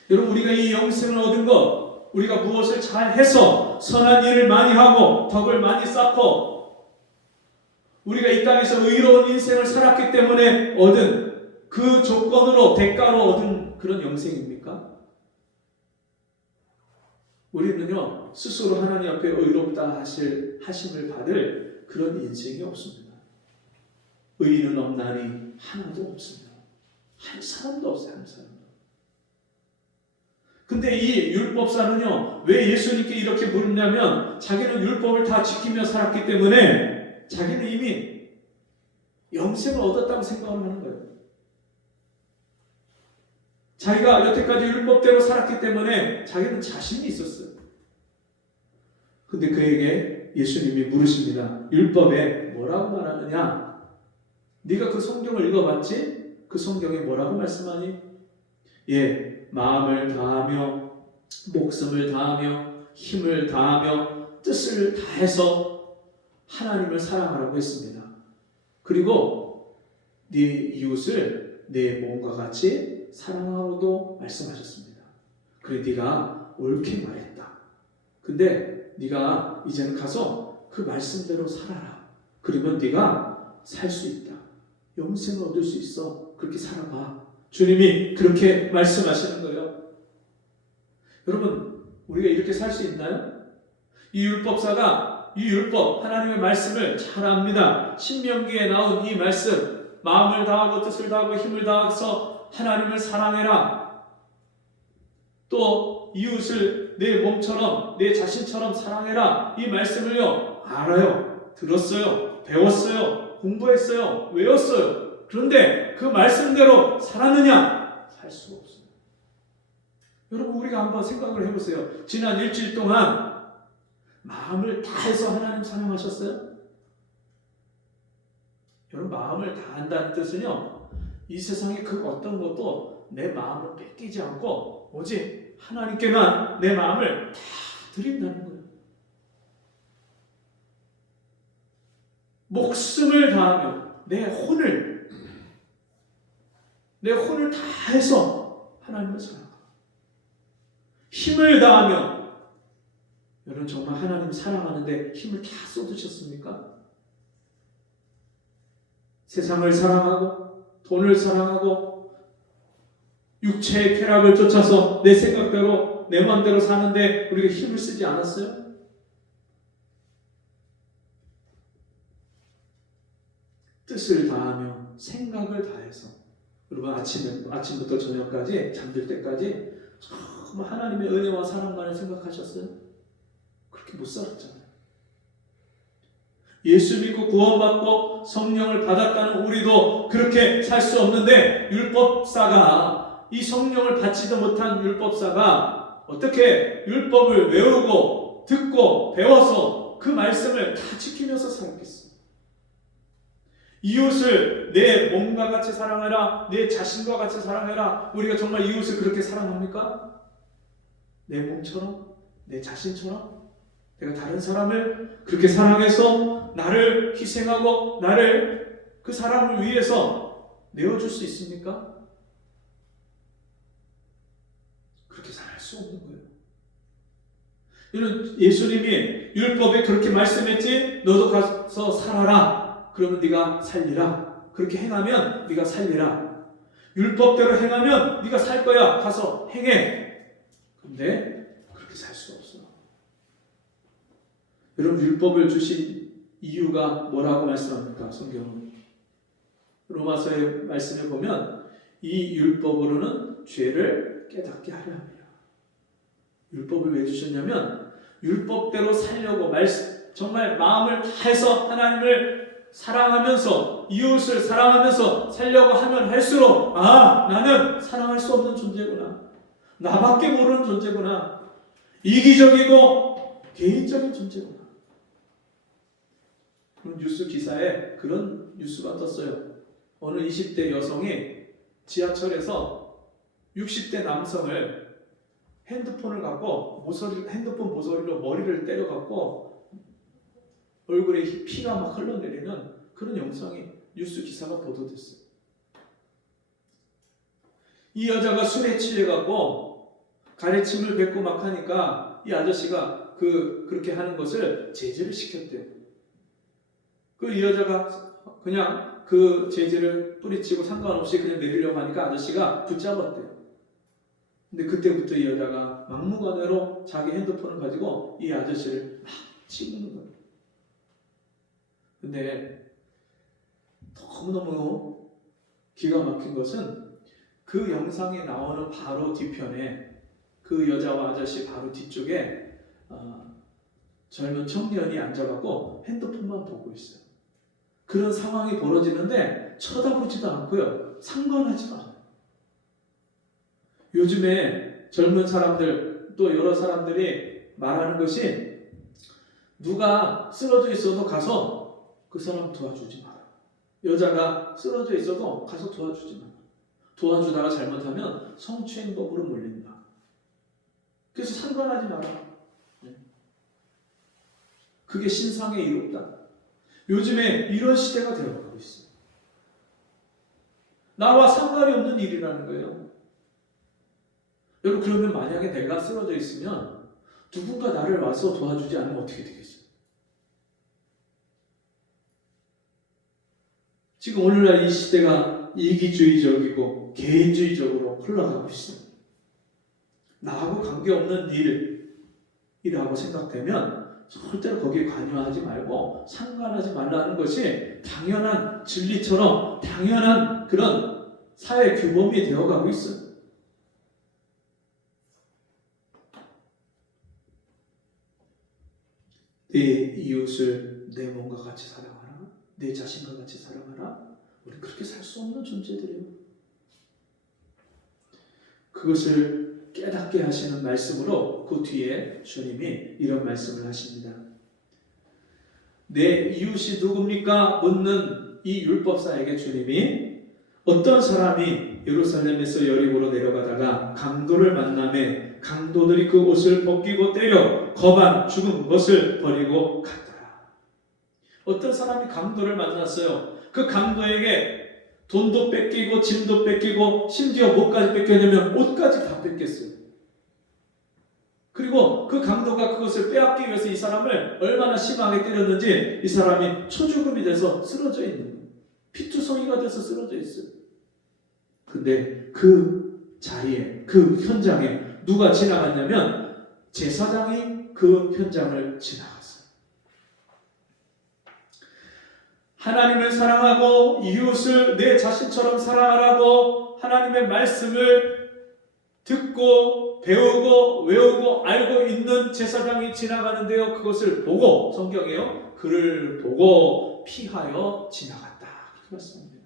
여러분 우리가 이 영생을 얻은 것 우리가 무엇을 잘 해서 선한 일을 많이 하고 덕을 많이 쌓고 우리가 이 땅에서 의로운 인생을 살았기 때문에 얻은 그 조건으로 대가로 얻은 그런 영생입니까? 우리는요 스스로 하나님 앞에 의롭다 하심을 받을 그런 인생이 없습니다. 의인은 없나니 하나도 없습니다. 한 사람도 없어요. 한 사람도. 근데 이 율법사는요 왜 예수님께 이렇게 물었냐면 자기는 율법을 다 지키며 살았기 때문에 자기는 이미 영생을 얻었다고 생각을 하는 거예요. 자기가 여태까지 율법대로 살았기 때문에 자기는 자신이 있었어요. 근데 그에게 예수님이 물으십니다. 율법에 뭐라고 말하느냐? 네가 그 성경을 읽어봤지? 그 성경에 뭐라고 말씀하니? 예, 마음을 다하며 목숨을 다하며 힘을 다하며 뜻을 다해서 하나님을 사랑하라고 했습니다. 그리고 네 이웃을 내 몸과 같이 사랑하라고도 말씀하셨습니다. 그래 네가 옳게 말했다. 근데 네가 이제는 가서 그 말씀대로 살아라. 그러면 네가 살 수 있다. 영생을 얻을 수 있어. 그렇게 살아봐. 주님이 그렇게 말씀하시는 거예요. 여러분, 우리가 이렇게 살 수 있나요? 이 율법사가 이 율법, 하나님의 말씀을 잘 압니다. 신명기에 나온 이 말씀, 마음을 다하고 뜻을 다하고 힘을 다해서 하나님을 사랑해라. 또 이웃을 내 몸처럼 내 자신처럼 사랑해라. 이 말씀을요 알아요. 들었어요. 배웠어요. 공부했어요. 외웠어요. 그런데 그 말씀대로 살았느냐? 살 수가 없어요. 여러분, 우리가 한번 생각을 해보세요. 지난 일주일 동안 마음을 다해서 하나님 사랑하셨어요? 여러분, 마음을 다한다는 뜻은요, 이 세상의 그 어떤 것도 내 마음을 뺏기지 않고 오직 하나님께만 내 마음을 다 드린다는 거예요. 목숨을 다하며 내 혼을 다해서 하나님을 사랑하라. 힘을 다하며, 여러분 정말 하나님 사랑하는데 힘을 다 쏟으셨습니까? 세상을 사랑하고 돈을 사랑하고 육체의 쾌락을 쫓아서 내 생각대로 내 마음대로 사는데 우리가 힘을 쓰지 않았어요? 뜻을 다하며 생각을 다해서, 여러분 아침부터 저녁까지 잠들 때까지 정말 하나님의 은혜와 사랑만을 생각하셨어요? 그렇게 못 살았잖아요. 예수 믿고 구원받고 성령을 받았다는 우리도 그렇게 살 수 없는데, 율법사가, 이 성령을 받지도 못한 율법사가 어떻게 율법을 외우고 듣고 배워서 그 말씀을 다 지키면서 살았겠어요? 이웃을 내 몸과 같이 사랑해라, 내 자신과 같이 사랑해라. 우리가 정말 이웃을 그렇게 사랑합니까? 내 몸처럼? 내 자신처럼? 내가 다른 사람을 그렇게 사랑해서 나를 희생하고 나를 그 사람을 위해서 내어줄 수 있습니까? 그렇게 살 수 없는 거예요. 이런 예수님이 율법에 그렇게 말씀했지, 너도 가서 살아라. 그러면 네가 살리라. 그렇게 행하면 네가 살리라. 율법대로 행하면 네가 살 거야. 가서 행해. 근데 그렇게 살 수 없어. 여러분, 율법을 주신 이유가 뭐라고 말씀합니까? 성경은 로마서의 말씀에 보면 이 율법으로는 죄를 깨닫게 하려 합니다. 율법을 왜 주셨냐면 율법대로 살려고, 정말 마음을 다해서 하나님을 사랑하면서 이웃을 사랑하면서 살려고 하면 할수록, 아, 나는 사랑할 수 없는 존재구나. 나밖에 모르는 존재구나. 이기적이고 개인적인 존재구나. 뉴스 기사에 그런 뉴스가 떴어요. 어느 20대 여성이 지하철에서 60대 남성을 핸드폰을 갖고 핸드폰 모서리로 머리를 때려갖고 얼굴에 피가 막 흘러내리는 그런 영상이 뉴스 기사가 보도됐어요. 이 여자가 술에 취해갖고 가래침을 뱉고 막 하니까 이 아저씨가 그렇게 하는 것을 제지를 시켰대요. 이 여자가 그냥 그 제지를 뿌리치고 상관없이 그냥 내리려고 하니까 아저씨가 붙잡았대요. 근데 그때부터 이 여자가 막무가내로 자기 핸드폰을 가지고 이 아저씨를 막 치는 거예요. 근데 너무너무 기가 막힌 것은 그 영상에 나오는 바로 뒤편에 그 여자와 아저씨 바로 뒤쪽에 젊은 청년이 앉아갖고 핸드폰만 보고 있어요. 그런 상황이 벌어지는데 쳐다보지도 않고요, 상관하지도 않아요. 요즘에 젊은 사람들, 또 여러 사람들이 말하는 것이, 누가 쓰러져 있어도 가서 그 사람 도와주지 마라. 여자가 쓰러져 있어도 가서 도와주지 마라. 도와주다가 잘못하면 성추행법으로 몰린다. 그래서 상관하지 마라. 그게 신상의 이롭다. 요즘에 이런 시대가 되어가고 있어요. 나와 상관이 없는 일이라는 거예요. 여러분, 그러면 만약에 내가 쓰러져 있으면 누군가 나를 와서 도와주지 않으면 어떻게 되겠어요? 지금 오늘날 이 시대가 이기주의적이고 개인주의적으로 흘러가고 있어요. 나하고 관계없는 일이라고 생각되면 절대로 거기에 관여하지 말고 상관하지 말라는 것이 당연한 진리처럼 당연한 그런 사회 규범이 되어가고 있어요. 내 이웃을 내 몸과 같이 사랑하라. 내 자신과 같이 사랑하라. 우리 그렇게 살 수 없는 존재들이에요. 그것을 깨닫게 하시는 말씀으로 그 뒤에 주님이 이런 말씀을 하십니다. 내 이웃이 누굽니까? 묻는 이 율법사에게 주님이 어떤 사람이 예루살렘에서 여리고로 내려가다가 강도를 만나매 강도들이 그 옷을 벗기고 때려 거반 죽은 것을 버리고 갔더라. 어떤 사람이 강도를 만났어요. 그 강도에게 돈도 뺏기고 짐도 뺏기고 심지어 뭐까지 뺏겼냐면 옷까지 다 뺏겼어요. 그리고 그 강도가 그것을 빼앗기 위해서 이 사람을 얼마나 심하게 때렸는지 이 사람이 초죽음이 돼서 쓰러져 있는 거예요. 피투성이가 돼서 쓰러져 있어요. 근데 그 자리에, 그 현장에 누가 지나갔냐면 제사장이 그 현장을 지나갔어요. 하나님을 사랑하고 이웃을 내 자신처럼 사랑하라고 하나님의 말씀을 듣고 배우고 외우고 알고 있는 제사장이 지나가는데요. 그것을 보고 성경에요. 그를 보고 피하여 지나갔다. 그렇게 말씀합니다.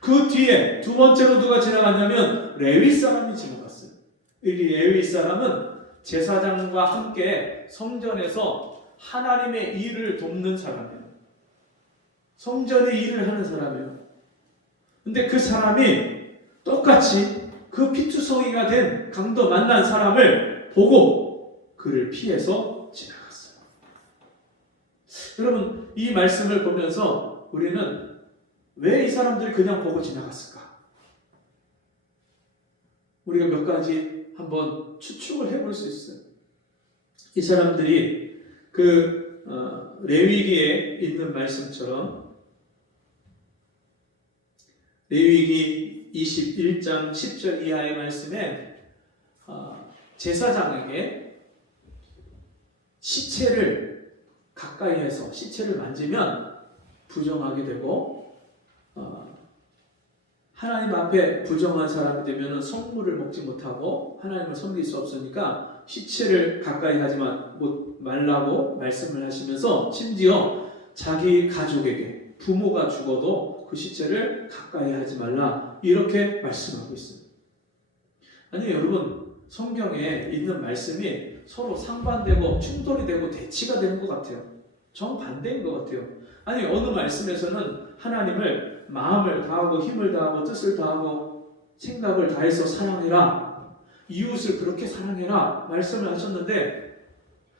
그 뒤에 두 번째로 누가 지나갔냐면 레위 사람이 지나갔어요. 이 레위 사람은 제사장과 함께 성전에서 하나님의 일을 돕는 사람이에요. 성전의 일을 하는 사람이에요. 근데 그 사람이 똑같이 그 피투성이가 된 강도 만난 사람을 보고 그를 피해서 지나갔어요. 여러분, 이 말씀을 보면서 우리는 왜 이 사람들이 그냥 보고 지나갔을까? 우리가 몇 가지 한번 추측을 해볼 수 있어요. 이 사람들이 레위기에 있는 말씀처럼 레위기 21장 10절 이하의 말씀에 제사장에게 시체를 가까이해서 시체를 만지면 부정하게 되고 하나님 앞에 부정한 사람이 되면 성물을 먹지 못하고 하나님을 섬길 수 없으니까 시체를 가까이 하지 말라고 말씀을 하시면서 심지어 자기 가족에게 부모가 죽어도 그 시체를 가까이 하지 말라 이렇게 말씀하고 있습니다. 아니 여러분, 성경에 있는 말씀이 서로 상반되고 충돌이 되고 대치가 되는 것 같아요. 정반대인 것 같아요. 아니 어느 말씀에서는 하나님을 마음을 다하고 힘을 다하고 뜻을 다하고 생각을 다해서 사랑해라, 이웃을 그렇게 사랑해라 말씀을 하셨는데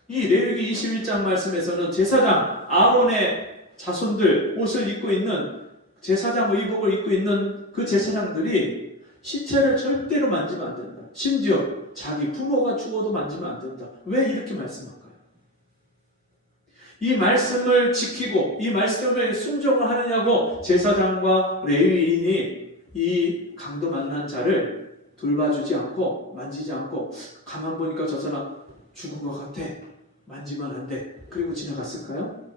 이 레위기 21장 말씀에서는 제사장 아론의 자손들 옷을 입고 있는 제사장 의복을 입고 있는 그 제사장들이 시체를 절대로 만지면 안 된다. 심지어 자기 부모가 죽어도 만지면 안 된다. 왜 이렇게 말씀할까요? 이 말씀을 지키고 이 말씀을 순종을 하느냐고 제사장과 레위인이 이 강도 만난 자를 돌봐주지 않고 만지지 않고 가만 보니까 저 사람 죽은 것 같아, 만지면 안 돼, 그리고 지나갔을까요?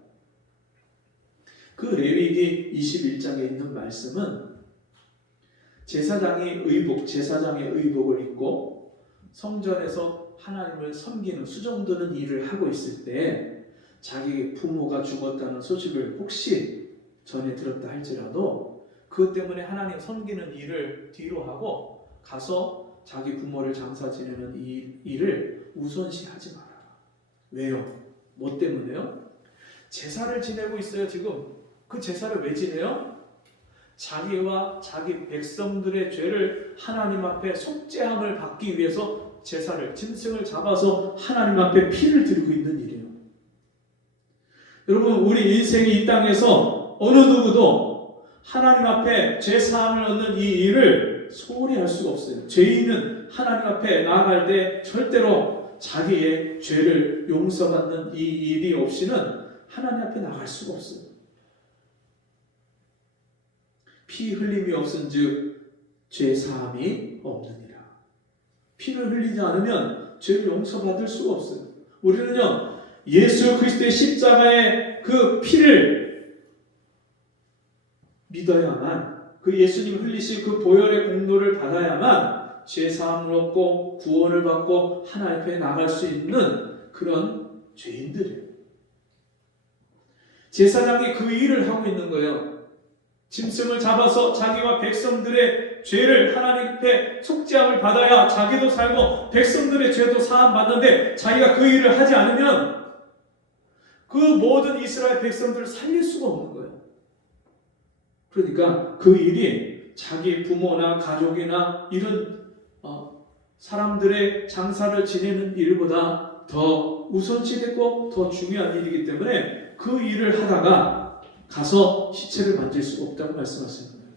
그 레위기 21장에 있는 말씀은 제사장의 의복을 입고 성전에서 하나님을 섬기는 수종드는 일을 하고 있을 때 자기 부모가 죽었다는 소식을 혹시 전에 들었다 할지라도 그것 때문에 하나님 섬기는 일을 뒤로 하고 가서 자기 부모를 장사 지내는 이 일을 우선시하지 마라. 왜요? 뭐 때문에요? 제사를 지내고 있어요. 지금 그 제사를 왜 지내요? 자기와 자기 백성들의 죄를 하나님 앞에 속죄함을 받기 위해서 제사를, 짐승을 잡아서 하나님 앞에 피를 드리고 있는 일이에요. 여러분, 우리 인생이 이 땅에서 어느 누구도 하나님 앞에 죄 사함을 얻는 이 일을 소홀히 할 수가 없어요. 죄인은 하나님 앞에 나아갈 때 절대로 자기의 죄를 용서받는 이 일이 없이는 하나님 앞에 나갈 수가 없어요. 피 흘림이 없은즉 죄 사함이 없느니라. 피를 흘리지 않으면 죄를 용서받을 수가 없어요. 우리는요, 예수 그리스도의 십자가의 그 피를 믿어야만, 그 예수님 흘리신 그 보혈의 공로를 받아야만 죄 사함을 얻고 구원을 받고 하나님 앞에 나갈 수 있는 그런 죄인들이에요. 제사장이 그 일을 하고 있는 거예요. 짐승을 잡아서 자기와 백성들의 죄를 하나님 앞에 속죄함을 받아야 자기도 살고 백성들의 죄도 사함 받는데, 자기가 그 일을 하지 않으면 그 모든 이스라엘 백성들을 살릴 수가 없는 거예요. 그러니까 그 일이 자기 부모나 가족이나 이런 사람들의 장사를 지내는 일보다 더 우선시되고 더 중요한 일이기 때문에 그 일을 하다가 가서 시체를 만질 수가 없다고 말씀하십니다.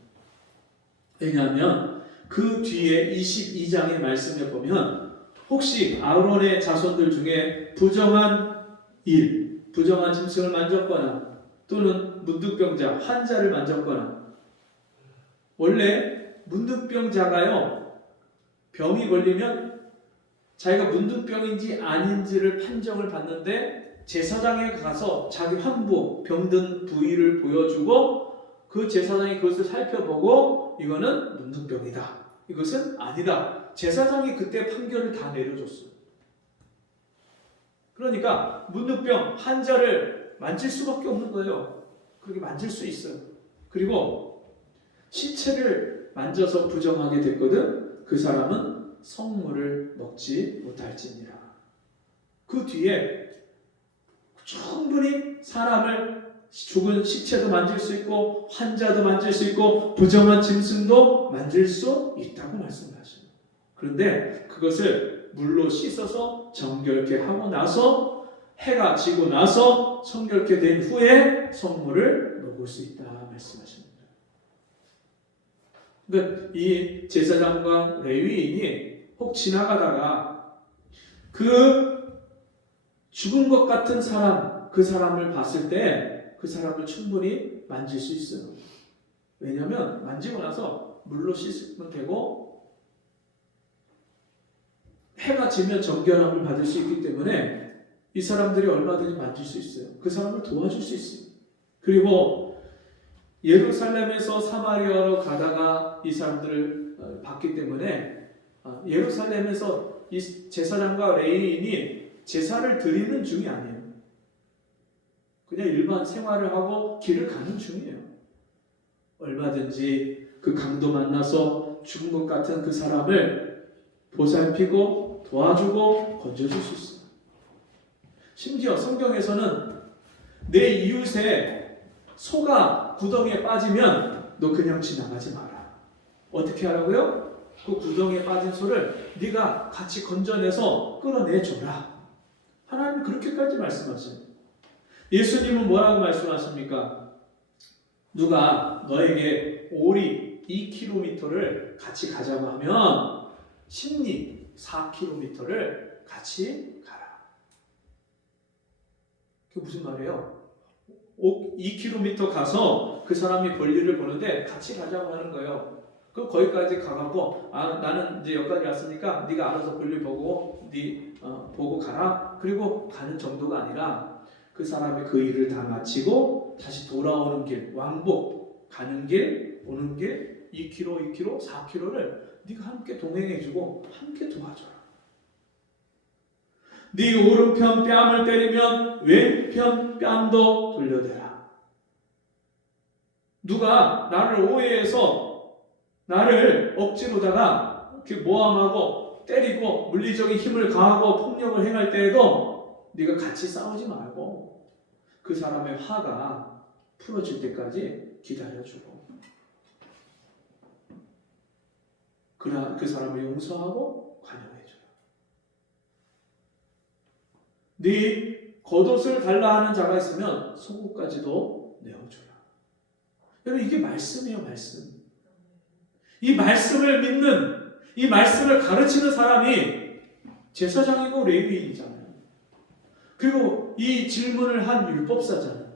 왜냐하면 그 뒤에 22장의 말씀에 보면 혹시 아론의 자손들 중에 부정한 일, 부정한 짐승을 만졌거나 또는 문둥병자, 환자를 만졌거나, 원래 문둥병자가요, 병이 걸리면 자기가 문둥병인지 아닌지를 판정을 받는데 제사장에 가서 자기 환부, 병든 부위를 보여주고 그 제사장이 그것을 살펴보고 이거는 문둥병이다, 이것은 아니다, 제사장이 그때 판결을 다 내려줬어요. 그러니까 문둥병 환자를 만질 수밖에 없는 거예요. 그렇게 만질 수 있어요. 그리고 시체를 만져서 부정하게 됐거든. 그 사람은 성물을 먹지 못할지니라. 그 뒤에 충분히 사람을, 죽은 시체도 만질 수 있고 환자도 만질 수 있고 부정한 짐승도 만질 수 있다고 말씀하십니다. 그런데 그것을 물로 씻어서 정결케 하고 나서 해가 지고 나서 정결케 된 후에 성물을 먹을 수 있다 말씀하십니다. 그러니까 이 제사장과 레위인이 혹 지나가다가 그 죽은 것 같은 사람, 그 사람을 봤을 때 그 사람을 충분히 만질 수 있어요. 왜냐하면 만지고 나서 물로 씻으면 되고 해가 지면 정결함을 받을 수 있기 때문에 이 사람들이 얼마든지 만질 수 있어요. 그 사람을 도와줄 수 있어요. 그리고 예루살렘에서 사마리아로 가다가 이 사람들을 봤기 때문에 예루살렘에서 이 제사장과 레위인이 제사를 드리는 중이 아니에요. 그냥 일반 생활을 하고 길을 가는 중이에요. 얼마든지 그 강도 만나서 죽은 것 같은 그 사람을 보살피고 도와주고 건져줄 수 있어요. 심지어 성경에서는 내 이웃의 소가 구덩이에 빠지면 너 그냥 지나가지 마라. 어떻게 하라고요? 그 구덩이에 빠진 소를 네가 같이 건져내서 끌어내줘라. 하나님 그렇게까지 말씀하세요. 예수님은 뭐라고 말씀하십니까? 누가 너에게 오리 2km를 같이 가자고 하면 심리 4km를 같이 가라. 그게 무슨 말이에요? 2km 가서 그 사람이 볼일을 보는데 같이 가자고 하는 거예요. 그럼 거기까지 가갖고 나는 이제 여기까지 왔으니까 네가 알아서 볼일 보고 보고 가라. 그리고 가는 정도가 아니라 그 사람이 그 일을 다 마치고 다시 돌아오는 길, 왕복 가는 길, 오는 길 2km, 4km를 네가 함께 동행해주고 함께 도와줘라. 네 오른편 뺨을 때리면 왼편 뺨도 돌려대라. 누가 나를 오해해서 나를 억지로다가 이렇게 모함하고 때리고 물리적인 힘을 가하고 폭력을 행할 때에도 네가 같이 싸우지 말고 그 사람의 화가 풀어질 때까지 기다려주고 그 사람을 용서하고 관용해줘라. 네 겉옷을 달라 하는 자가 있으면 속옷까지도 내어줘라. 여러분 이게 말씀이에요. 말씀. 이 말씀을 믿는, 이 말씀을 가르치는 사람이 제사장이고 레위인이잖아요. 그리고 이 질문을 한 율법사잖아요.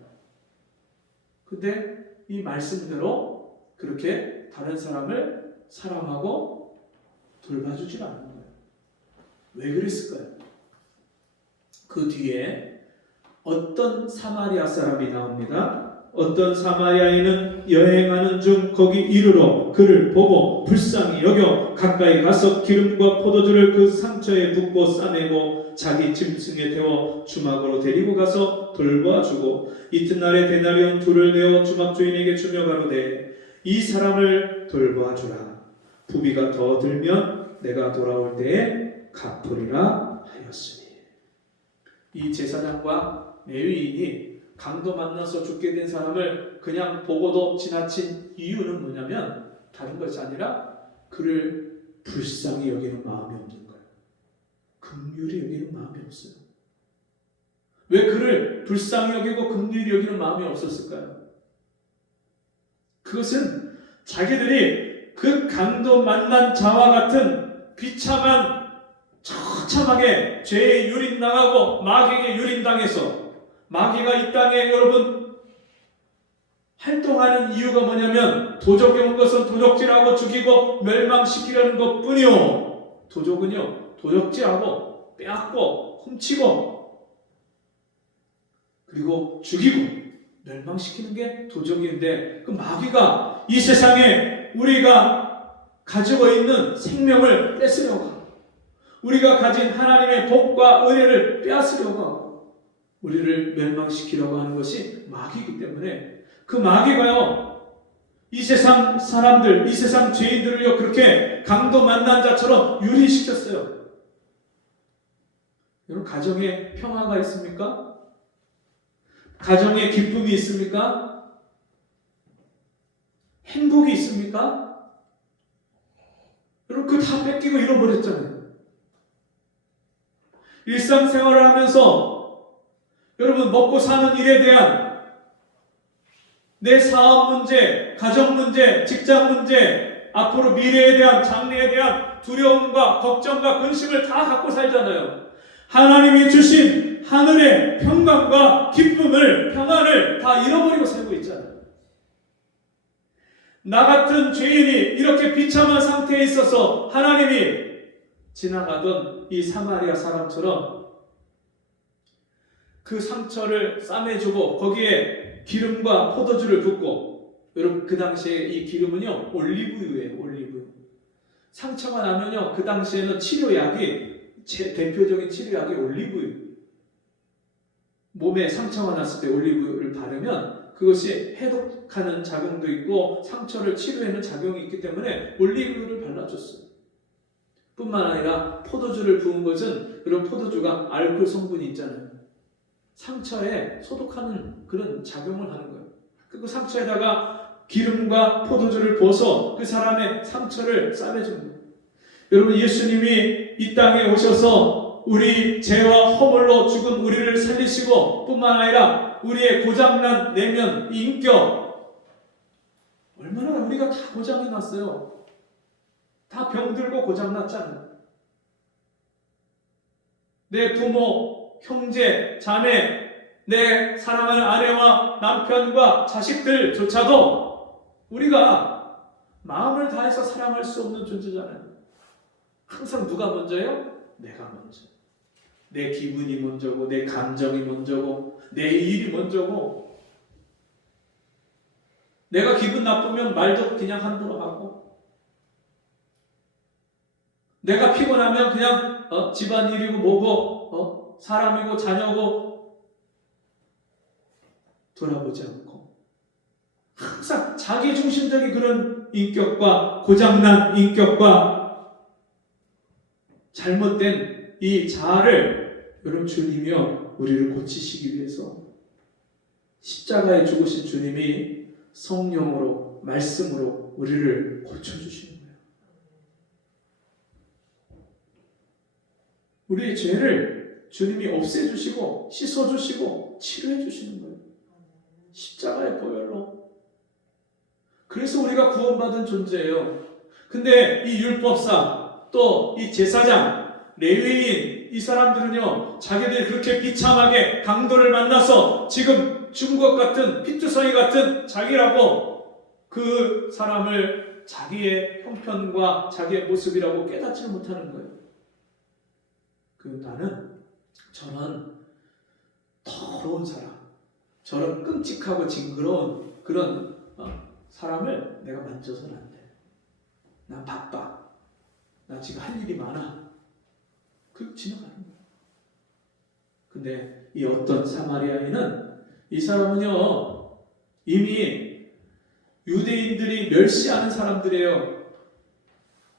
근데 이 말씀대로 그렇게 다른 사람을 사랑하고 돌봐주질 않는 거예요. 왜 그랬을까요? 그 뒤에 어떤 사마리아 사람이 나옵니다. 어떤 사마리아인은 여행하는 중 거기 이르러 그를 보고 불쌍히 여겨 가까이 가서 기름과 포도주를 그 상처에 붓고 싸매고 자기 짐승에 태워 주막으로 데리고 가서 돌봐주고 이튿날에 데나리온 2를 내어 주막 주인에게 주며 가로되 이 사람을 돌봐주라. 부비가 더 들면 내가 돌아올 때에 갚으리라 하였으니. 이 제사장과 레위인이 강도 만나서 죽게 된 사람을 그냥 보고도 지나친 이유는 뭐냐면 다른 것이 아니라 그를 불쌍히 여기는 마음이 없는 거예요. 긍휼히 여기는 마음이 없어요. 왜 그를 불쌍히 여기고 긍휼히 여기는 마음이 없었을까요? 그것은 자기들이 그 강도 만난 자와 같은 비참한 처참하게 죄에 유린당하고 마귀에게 유린당해서 마귀가 이 땅에 여러분 활동하는 이유가 뭐냐면 도적이 온 것은 도적질하고 죽이고 멸망시키려는 것뿐이요. 도적은요 도적질하고 빼앗고 훔치고 그리고 죽이고 멸망시키는 게 도적인데 그 마귀가 이 세상에 우리가 가지고 있는 생명을 뺏으려고 하고 우리가 가진 하나님의 복과 은혜를 빼앗으려고 하고 우리를 멸망시키려고 하는 것이 마귀이기 때문에 그 마귀가요 이 세상 사람들, 이 세상 죄인들을요 그렇게 강도 만난 자처럼 유린시켰어요. 여러분 가정에 평화가 있습니까? 가정에 기쁨이 있습니까? 행복이 있습니까? 여러분 그거 다 뺏기고 잃어버렸잖아요. 일상생활을 하면서 여러분 먹고 사는 일에 대한 내 사업 문제, 가정 문제, 직장 문제, 앞으로 미래에 대한 장래에 대한 두려움과 걱정과 근심을 다 갖고 살잖아요. 하나님이 주신 하늘의 평강과 기쁨을, 평안을 다 잃어버리고 살고 있잖아요. 나 같은 죄인이 이렇게 비참한 상태에 있어서 하나님이 지나가던 이 사마리아 사람처럼 그 상처를 싸매주고 거기에 기름과 포도주를 붓고 여러분 그 당시에 이 기름은요 올리브유예요. 올리브유. 상처가 나면요 그 당시에는 치료약이 대표적인 치료약이 올리브유. 몸에 상처가 났을 때 올리브유를 바르면 그것이 해독하는 작용도 있고 상처를 치료하는 작용이 있기 때문에 올리브유를 발라줬어요. 뿐만 아니라 포도주를 부은 것은 그런 포도주가 알코올 성분이 있잖아요. 상처에 소독하는 그런 작용을 하는 거예요. 그 상처에다가 기름과 포도주를 부어서 그 사람의 상처를 싸매주는 거예요. 여러분 예수님이 이 땅에 오셔서 우리 죄와 허물로 죽은 우리를 살리시고 뿐만 아니라 우리의 고장난 내면, 인격 얼마나 우리가 다 고장이 났어요. 다 병들고 고장났잖아요. 내 부모, 형제, 자매, 내 사랑하는 아내와 남편과 자식들조차도 우리가 마음을 다해서 사랑할 수 없는 존재잖아요. 항상 누가 먼저예요? 내가 먼저. 내 기분이 먼저고 내 감정이 먼저고 내 일이 먼저고 내가 기분 나쁘면 말도 그냥 함부로 하고 내가 피곤하면 그냥 집안일이고 뭐고 사람이고 자녀고 돌아보지 않고 항상 자기중심적인 그런 인격과 고장난 인격과 잘못된 이 자아를 여러분 주님이요 우리를 고치시기 위해서 십자가에 죽으신 주님이 성령으로 말씀으로 우리를 고쳐주시는 거예요. 우리의 죄를 주님이 없애주시고 씻어주시고 치료해주시는 거예요. 십자가의 보혈로. 그래서 우리가 구원받은 존재예요. 근데 이 율법사 또 이 제사장 레위인 이 사람들은요 자기들이 그렇게 비참하게 강도를 만나서 지금 죽은 것 같은 피투성이 같은 자기라고 그 사람을 자기의 형편과 자기의 모습이라고 깨닫지 못하는 거예요. 저는 더러운 사람, 저런 끔찍하고 징그러운 그런 사람을 내가 만져서는 안 돼. 나 바빠. 나 지금 할 일이 많아. 그 지나가는 거야. 근데 이 어떤 사마리아인은, 이 사람은요 이미 유대인들이 멸시하는 사람들이에요.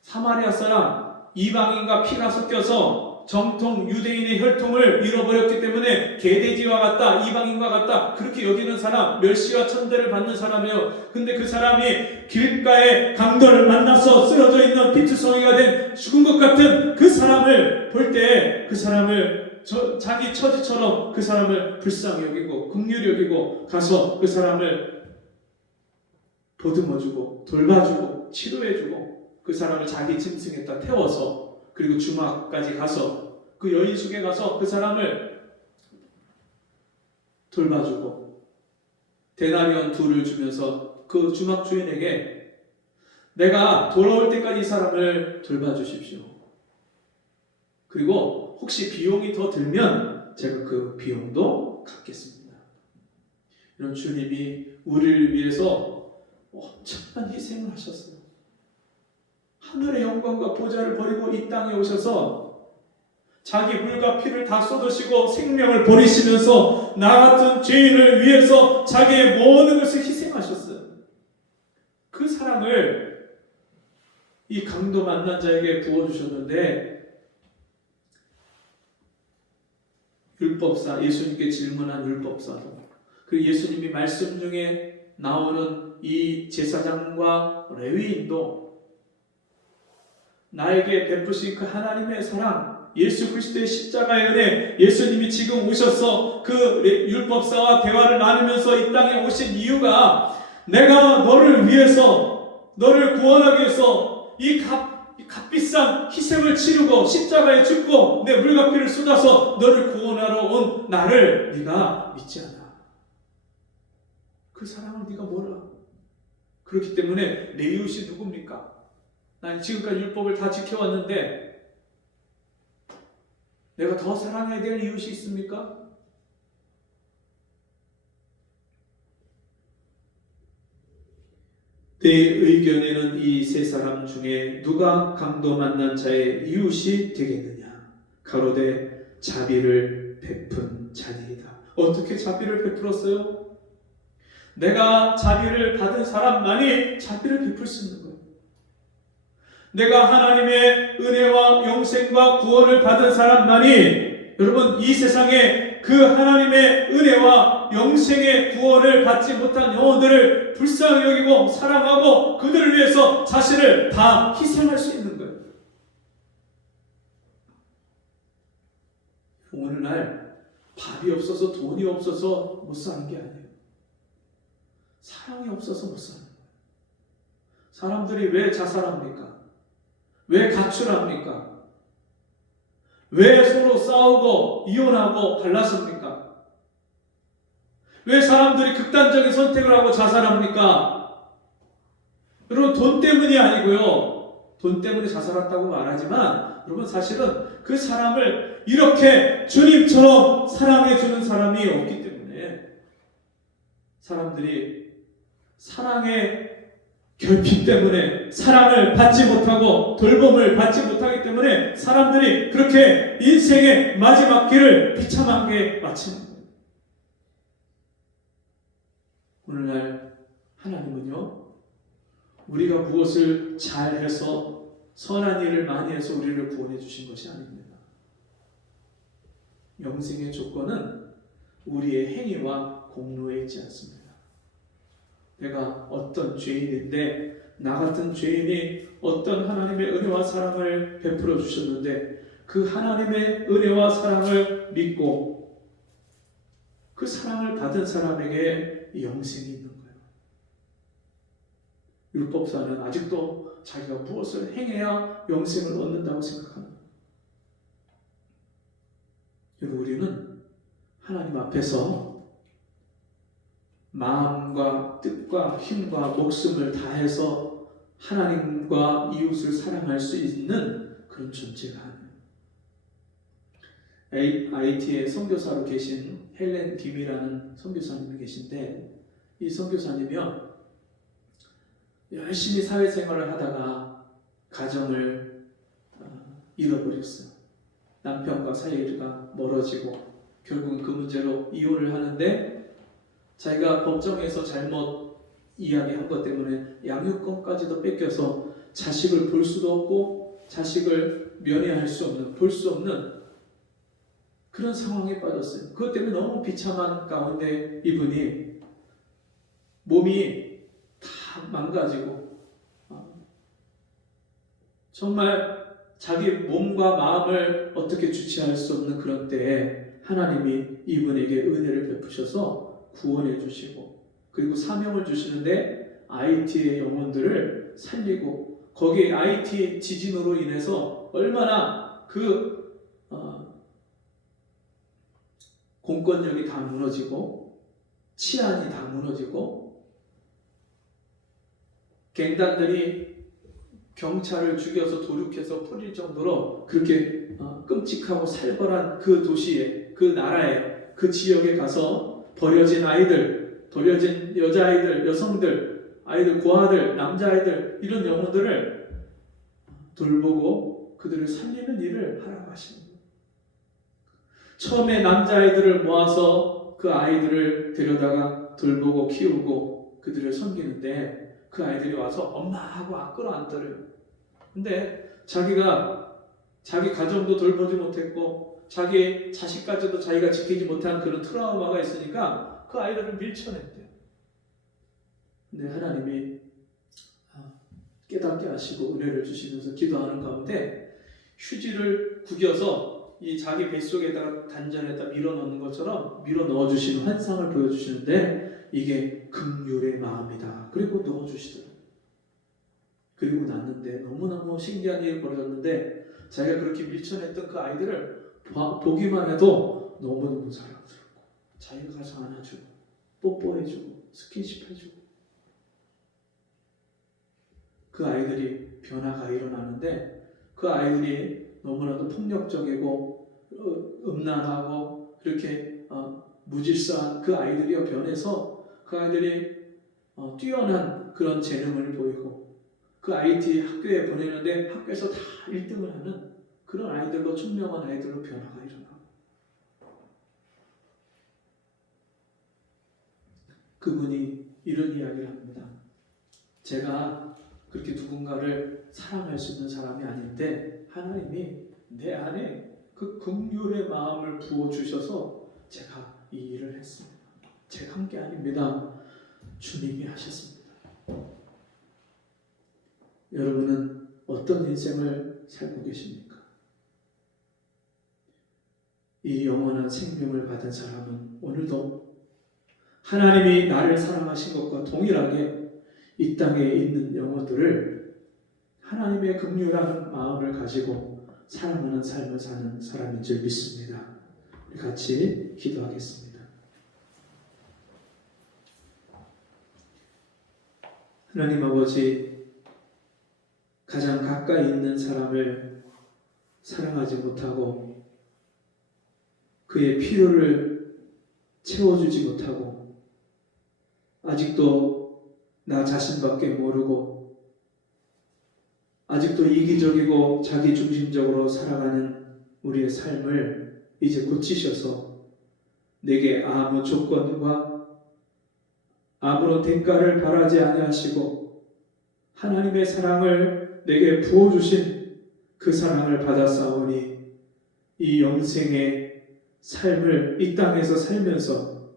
사마리아 사람, 이방인과 피가 섞여서 정통 유대인의 혈통을 잃어버렸기 때문에 개돼지와 같다, 이방인과 같다, 그렇게 여기는 사람, 멸시와 천대를 받는 사람이에요. 근데 그 사람이 길가에 강도를 만나서 쓰러져 있는 피투성이가 된 죽은 것 같은 그 사람을 볼 때, 그 사람을 자기 처지처럼 그 사람을 불쌍히 여기고 긍휼히 여기고 가서 그 사람을 보듬어주고 돌봐주고 치료해주고 그 사람을 자기 짐승에다 태워서, 그리고 주막까지 가서 그 여인숙에 가서 그 사람을 돌봐주고 데나리온 2를 주면서 그 주막 주인에게 내가 돌아올 때까지 이 사람을 돌봐주십시오. 그리고 혹시 비용이 더 들면 제가 그 비용도 갚겠습니다. 이런 주님이 우리를 위해서 엄청난 희생을 하셨어요. 하늘의 영광과 보좌를 버리고 이 땅에 오셔서 자기 물과 피를 다 쏟으시고 생명을 버리시면서 나 같은 죄인을 위해서 자기의 모든 것을 희생하셨어요. 그 사랑을 이 강도 만난 자에게 부어주셨는데, 율법사, 예수님께 질문한 율법사도, 그 예수님이 말씀 중에 나오는 이 제사장과 레위인도 나에게 베푸신 그 하나님의 사랑, 예수 그리스도의 십자가의 은혜, 예수님이 지금 오셔서 그 율법사와 대화를 나누면서 이 땅에 오신 이유가 내가 너를 위해서, 너를 구원하기 위해서 이 값비싼 희생을 치르고 십자가에 죽고 내 물과 피를 쏟아서 너를 구원하러 온 나를 네가 믿지 않아. 그 사랑을 네가 몰라. 그렇기 때문에 내 이웃이 누굽니까? 난 지금까지 율법을 다 지켜왔는데 내가 더 사랑해야 될 이웃이 있습니까? 내 의견에는 이 세 사람 중에 누가 강도 만난 자의 이웃이 되겠느냐? 가로되 자비를 베푼 자니이다. 어떻게 자비를 베풀었어요? 내가 자비를 받은 사람만이 자비를 베풀 수 있는 거예요. 내가 하나님의 은혜와 영생과 구원을 받은 사람만이, 여러분, 이 세상에 그 하나님의 은혜와 영생의 구원을 받지 못한 영혼들을 불쌍히 여기고 사랑하고 그들을 위해서 자신을 다 희생할 수 있는 거예요. 오늘날 밥이 없어서 돈이 없어서 못 사는 게 아니에요. 사랑이 없어서 못 사는 거예요. 사람들이 왜 자살합니까? 왜 가출합니까? 왜 서로 싸우고 이혼하고 갈랐습니까? 왜 사람들이 극단적인 선택을 하고 자살합니까? 여러분, 돈 때문이 아니고요. 돈 때문에 자살했다고 말하지만 여러분, 사실은 그 사람을 이렇게 주님처럼 사랑해주는 사람이 없기 때문에 사람들이 사랑의 결핍 때문에, 사랑을 받지 못하고 돌봄을 받지 못하기 때문에 사람들이 그렇게 인생의 마지막 길을 비참하게 마치는 거예요. 오늘날 하나님은요, 우리가 무엇을 잘해서 선한 일을 많이 해서 우리를 구원해 주신 것이 아닙니다. 영생의 조건은 우리의 행위와 공로에 있지 않습니다. 내가 어떤 죄인인데, 나 같은 죄인이 어떤 하나님의 은혜와 사랑을 베풀어 주셨는데 그 하나님의 은혜와 사랑을 믿고 그 사랑을 받은 사람에게 영생이 있는 거예요. 율법사는 아직도 자기가 무엇을 행해야 영생을 얻는다고 생각합니다. 여러분, 우리는 하나님 앞에서 마음과 뜻과 힘과 목숨을 다해서 하나님과 이웃을 사랑할 수 있는 그런 존재가 아니에요. IT에 선교사로 계신 헬렌 김이라는 선교사님이 계신데, 이 선교사님이요 열심히 사회생활을 하다가 가정을 잃어버렸어요. 남편과 사이가 멀어지고 결국은 그 문제로 이혼을 하는데, 자기가 법정에서 잘못 이야기한 것 때문에 양육권까지도 뺏겨서 자식을 볼 수도 없고 자식을 면회할 수 없는, 볼 수 없는 그런 상황에 빠졌어요. 그것 때문에 너무 비참한 가운데 이분이 몸이 다 망가지고 정말 자기 몸과 마음을 어떻게 주체할 수 없는 그런 때에 하나님이 이분에게 은혜를 베푸셔서 구원해 주시고, 그리고 사명을 주시는데 IT의 영혼들을 살리고, 거기에 IT 지진으로 인해서 얼마나 공권력이 다 무너지고 치안이 다 무너지고 갱단들이 경찰을 죽여서 도륙해서 뿌릴 정도로 그렇게 끔찍하고 살벌한 그 도시에, 그 나라에, 그 지역에 가서 버려진 아이들, 버려진 여자아이들, 여성들, 아이들, 고아들, 남자아이들, 이런 영혼들을 돌보고 그들을 살리는 일을 하라고 하십니다. 처음에 남자아이들을 모아서 그 아이들을 데려다가 돌보고 키우고 그들을 섬기는데, 그 아이들이 와서 엄마하고 끌어안더래요. 근데 자기가 자기 가정도 돌보지 못했고 자기 자식까지도 자기가 지키지 못한 그런 트라우마가 있으니까 그 아이들을 밀쳐냈대요. 근데 하나님이 깨닫게 하시고 은혜를 주시면서 기도하는 가운데 휴지를 구겨서 이 자기 뱃속에다가 단전에다 밀어 넣는 것처럼 밀어 넣어 주시는 환상을 보여주시는데, 이게 긍휼의 마음이다. 그리고 넣어주시더라고요. 그리고 났는데 너무너무 신기한 일이 벌어졌는데, 자기가 그렇게 밀쳐냈던 그 아이들을 보기만 해도 너무너무 사랑스럽고 자기가 가서 안아주고 뽀뽀해주고 스킨십 해주고, 그 아이들이 변화가 일어나는데, 그 아이들이 너무나도 폭력적이고 음란하고 그렇게 무질서한 그 아이들이 변해서 그 아이들이 뛰어난 그런 재능을 보이고, 그 IT 학교에 보내는데 학교에서 다 1등을 하는 그런 아이들로, 총명한 아이들로 변화가 일어나고, 그분이 이런 이야기를 합니다. 제가 그렇게 누군가를 사랑할 수 있는 사람이 아닌데 하나님이 내 안에 그 긍휼의 마음을 부어주셔서 제가 이 일을 했습니다. 제가 한 게 아닙니다. 주님이 하셨습니다. 여러분은 어떤 인생을 살고 계십니까? 이 영원한 생명을 받은 사람은 오늘도 하나님이 나를 사랑하신 것과 동일하게 이 땅에 있는 영혼들을 하나님의 긍휼한 마음을 가지고 사랑하는 삶을 사는 사람인 줄 믿습니다. 우리 같이 기도하겠습니다. 하나님 아버지, 가장 가까이 있는 사람을 사랑하지 못하고 그의 필요를 채워주지 못하고 아직도 나 자신밖에 모르고 아직도 이기적이고 자기중심적으로 살아가는 우리의 삶을 이제 고치셔서 내게 아무 조건과 아무런 대가를 바라지 아니하시고 하나님의 사랑을 내게 부어주신 그 사랑을 받았사오니 이 영생의 삶을 이 땅에서 살면서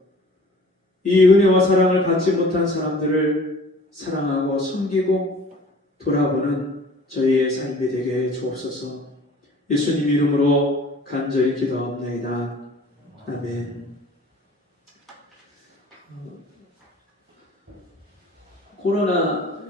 이 은혜와 사랑을 받지 못한 사람들을 사랑하고 섬기고 돌아보는 저희의 삶이 되게 주옵소서. 예수님 이름으로 간절히 기도하옵나이다. 아멘. 코로나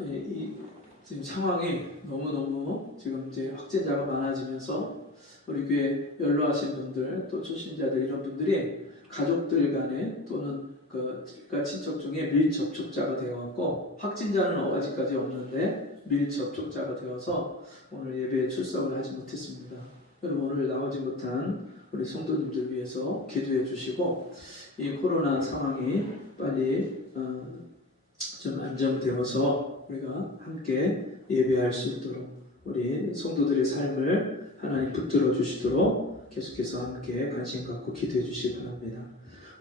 지금 상황이 너무너무 지금 이제 확진자가 많아지면서 우리 교회 연로하신 분들 또 초신자들 이런 분들이 가족들 간에 또는 그러니까 친척 중에 밀접촉자가 되어갖고 확진자는 아직까지 없는데 밀접촉자가 되어서 오늘 예배에 출석을 하지 못했습니다. 여러분 오늘 나오지 못한 우리 성도님들 위해서 기도해 주시고 이 코로나 상황이 빨리 좀 안정되어서 우리가 함께 예배할 수 있도록 우리 성도들의 삶을 하나님 붙들어 주시도록 계속해서 함께 관심 갖고 기도해 주시기 바랍니다.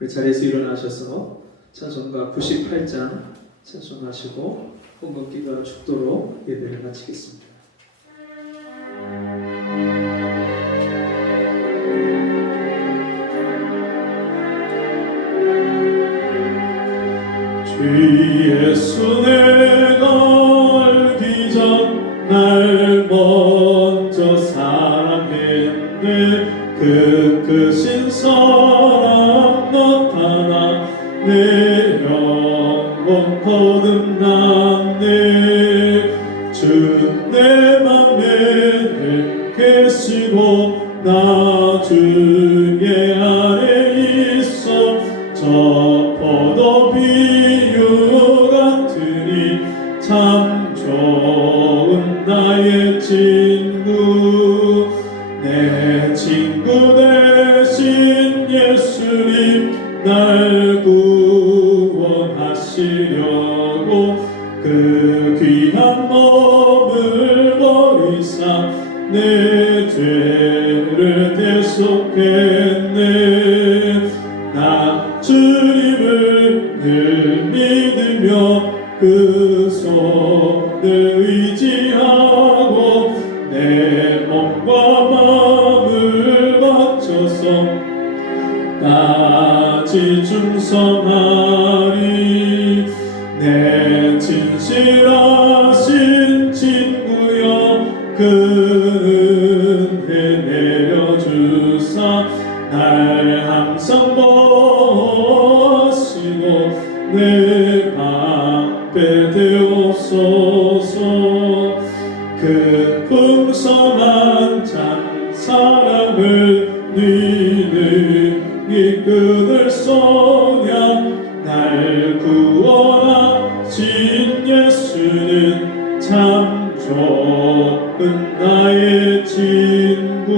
우리 자리에서 일어나셔서 찬송가 98장 찬송하시고 헌금기도와 축도로 예배를 마치겠습니다. 주 예수 내가 알기 전 날 먼저 사랑했네. 그 크신 사랑 나타나 내 영혼 거듭났네. 주 내 맘에 계시고 나 주의 안에 있어 저 포도 비유 같으니 참 좋은 나의 친구. 내 친구 대신 예수님 날 구원하시려고 그 귀한 몸을 버리사 내 죄를 대속했네. 나 주님을 늘 믿으며 그 손을 의지하고 내 몸과 마음을 바쳐서 까지 충성하리. 내 진실하신 친구여 그 은혜 내려주사 날 항상 보시고 내 방패 되옵소서. 그 풍성한 참 사랑을 니는 이끈을 쏘냐. 날 구원하신 예수는 참 좋은 나의 친구.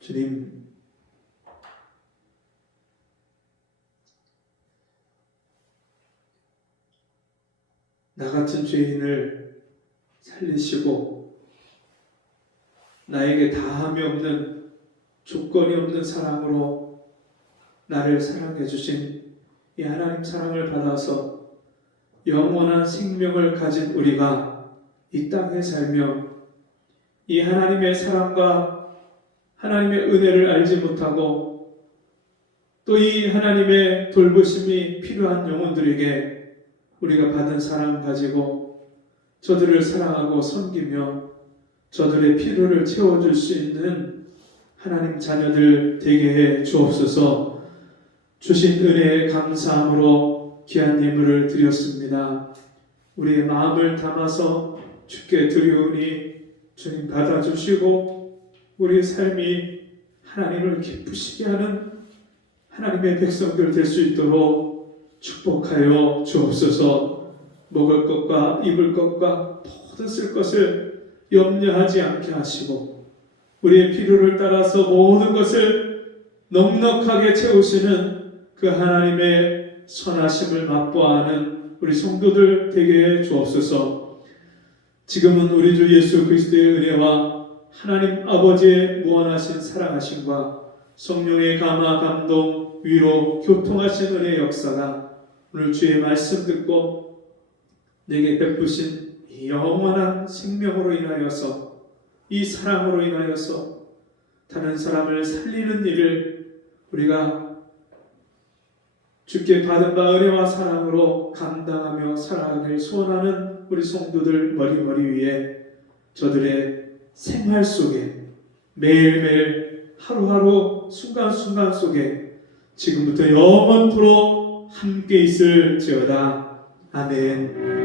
주님, 나 같은 죄인을 살리시고 나에게 다함이 없는 조건이 없는 사랑으로 나를 사랑해 주신 이 하나님 사랑을 받아서 영원한 생명을 가진 우리가 이 땅에 살며 이 하나님의 사랑과 하나님의 은혜를 알지 못하고 또 이 하나님의 돌보심이 필요한 영혼들에게 우리가 받은 사랑 가지고 저들을 사랑하고 섬기며 저들의 필요를 채워줄 수 있는 하나님 자녀들 되게 해 주옵소서. 주신 은혜에 감사함으로 귀한 예물을 드렸습니다. 우리의 마음을 담아서 주께 드리오니 주님 받아주시고 우리의 삶이 하나님을 기쁘시게 하는 하나님의 백성들 될 수 있도록 축복하여 주옵소서. 먹을 것과 입을 것과 모든 쓸 것을 염려하지 않게 하시고 우리의 필요를 따라서 모든 것을 넉넉하게 채우시는 그 하나님의 선하심을 맛보아하는 우리 성도들 되게 해 주옵소서. 지금은 우리 주 예수 그리스도의 은혜와 하나님 아버지의 무한하신 사랑하심과 성령의 감화, 감동, 위로, 교통하신 은혜의 역사가 오늘 주의 말씀 듣고 내게 베푸신 이 영원한 생명으로 인하여서 이 사랑으로 인하여서 다른 사람을 살리는 일을 우리가 주께 받은 바 은혜와 사랑으로 감당하며 살아가길 소원하는 우리 성도들 머리머리 위에 저들의 생활 속에 매일매일 하루하루 순간순간 속에 지금부터 영원토록 함께 있을지어다. 아멘.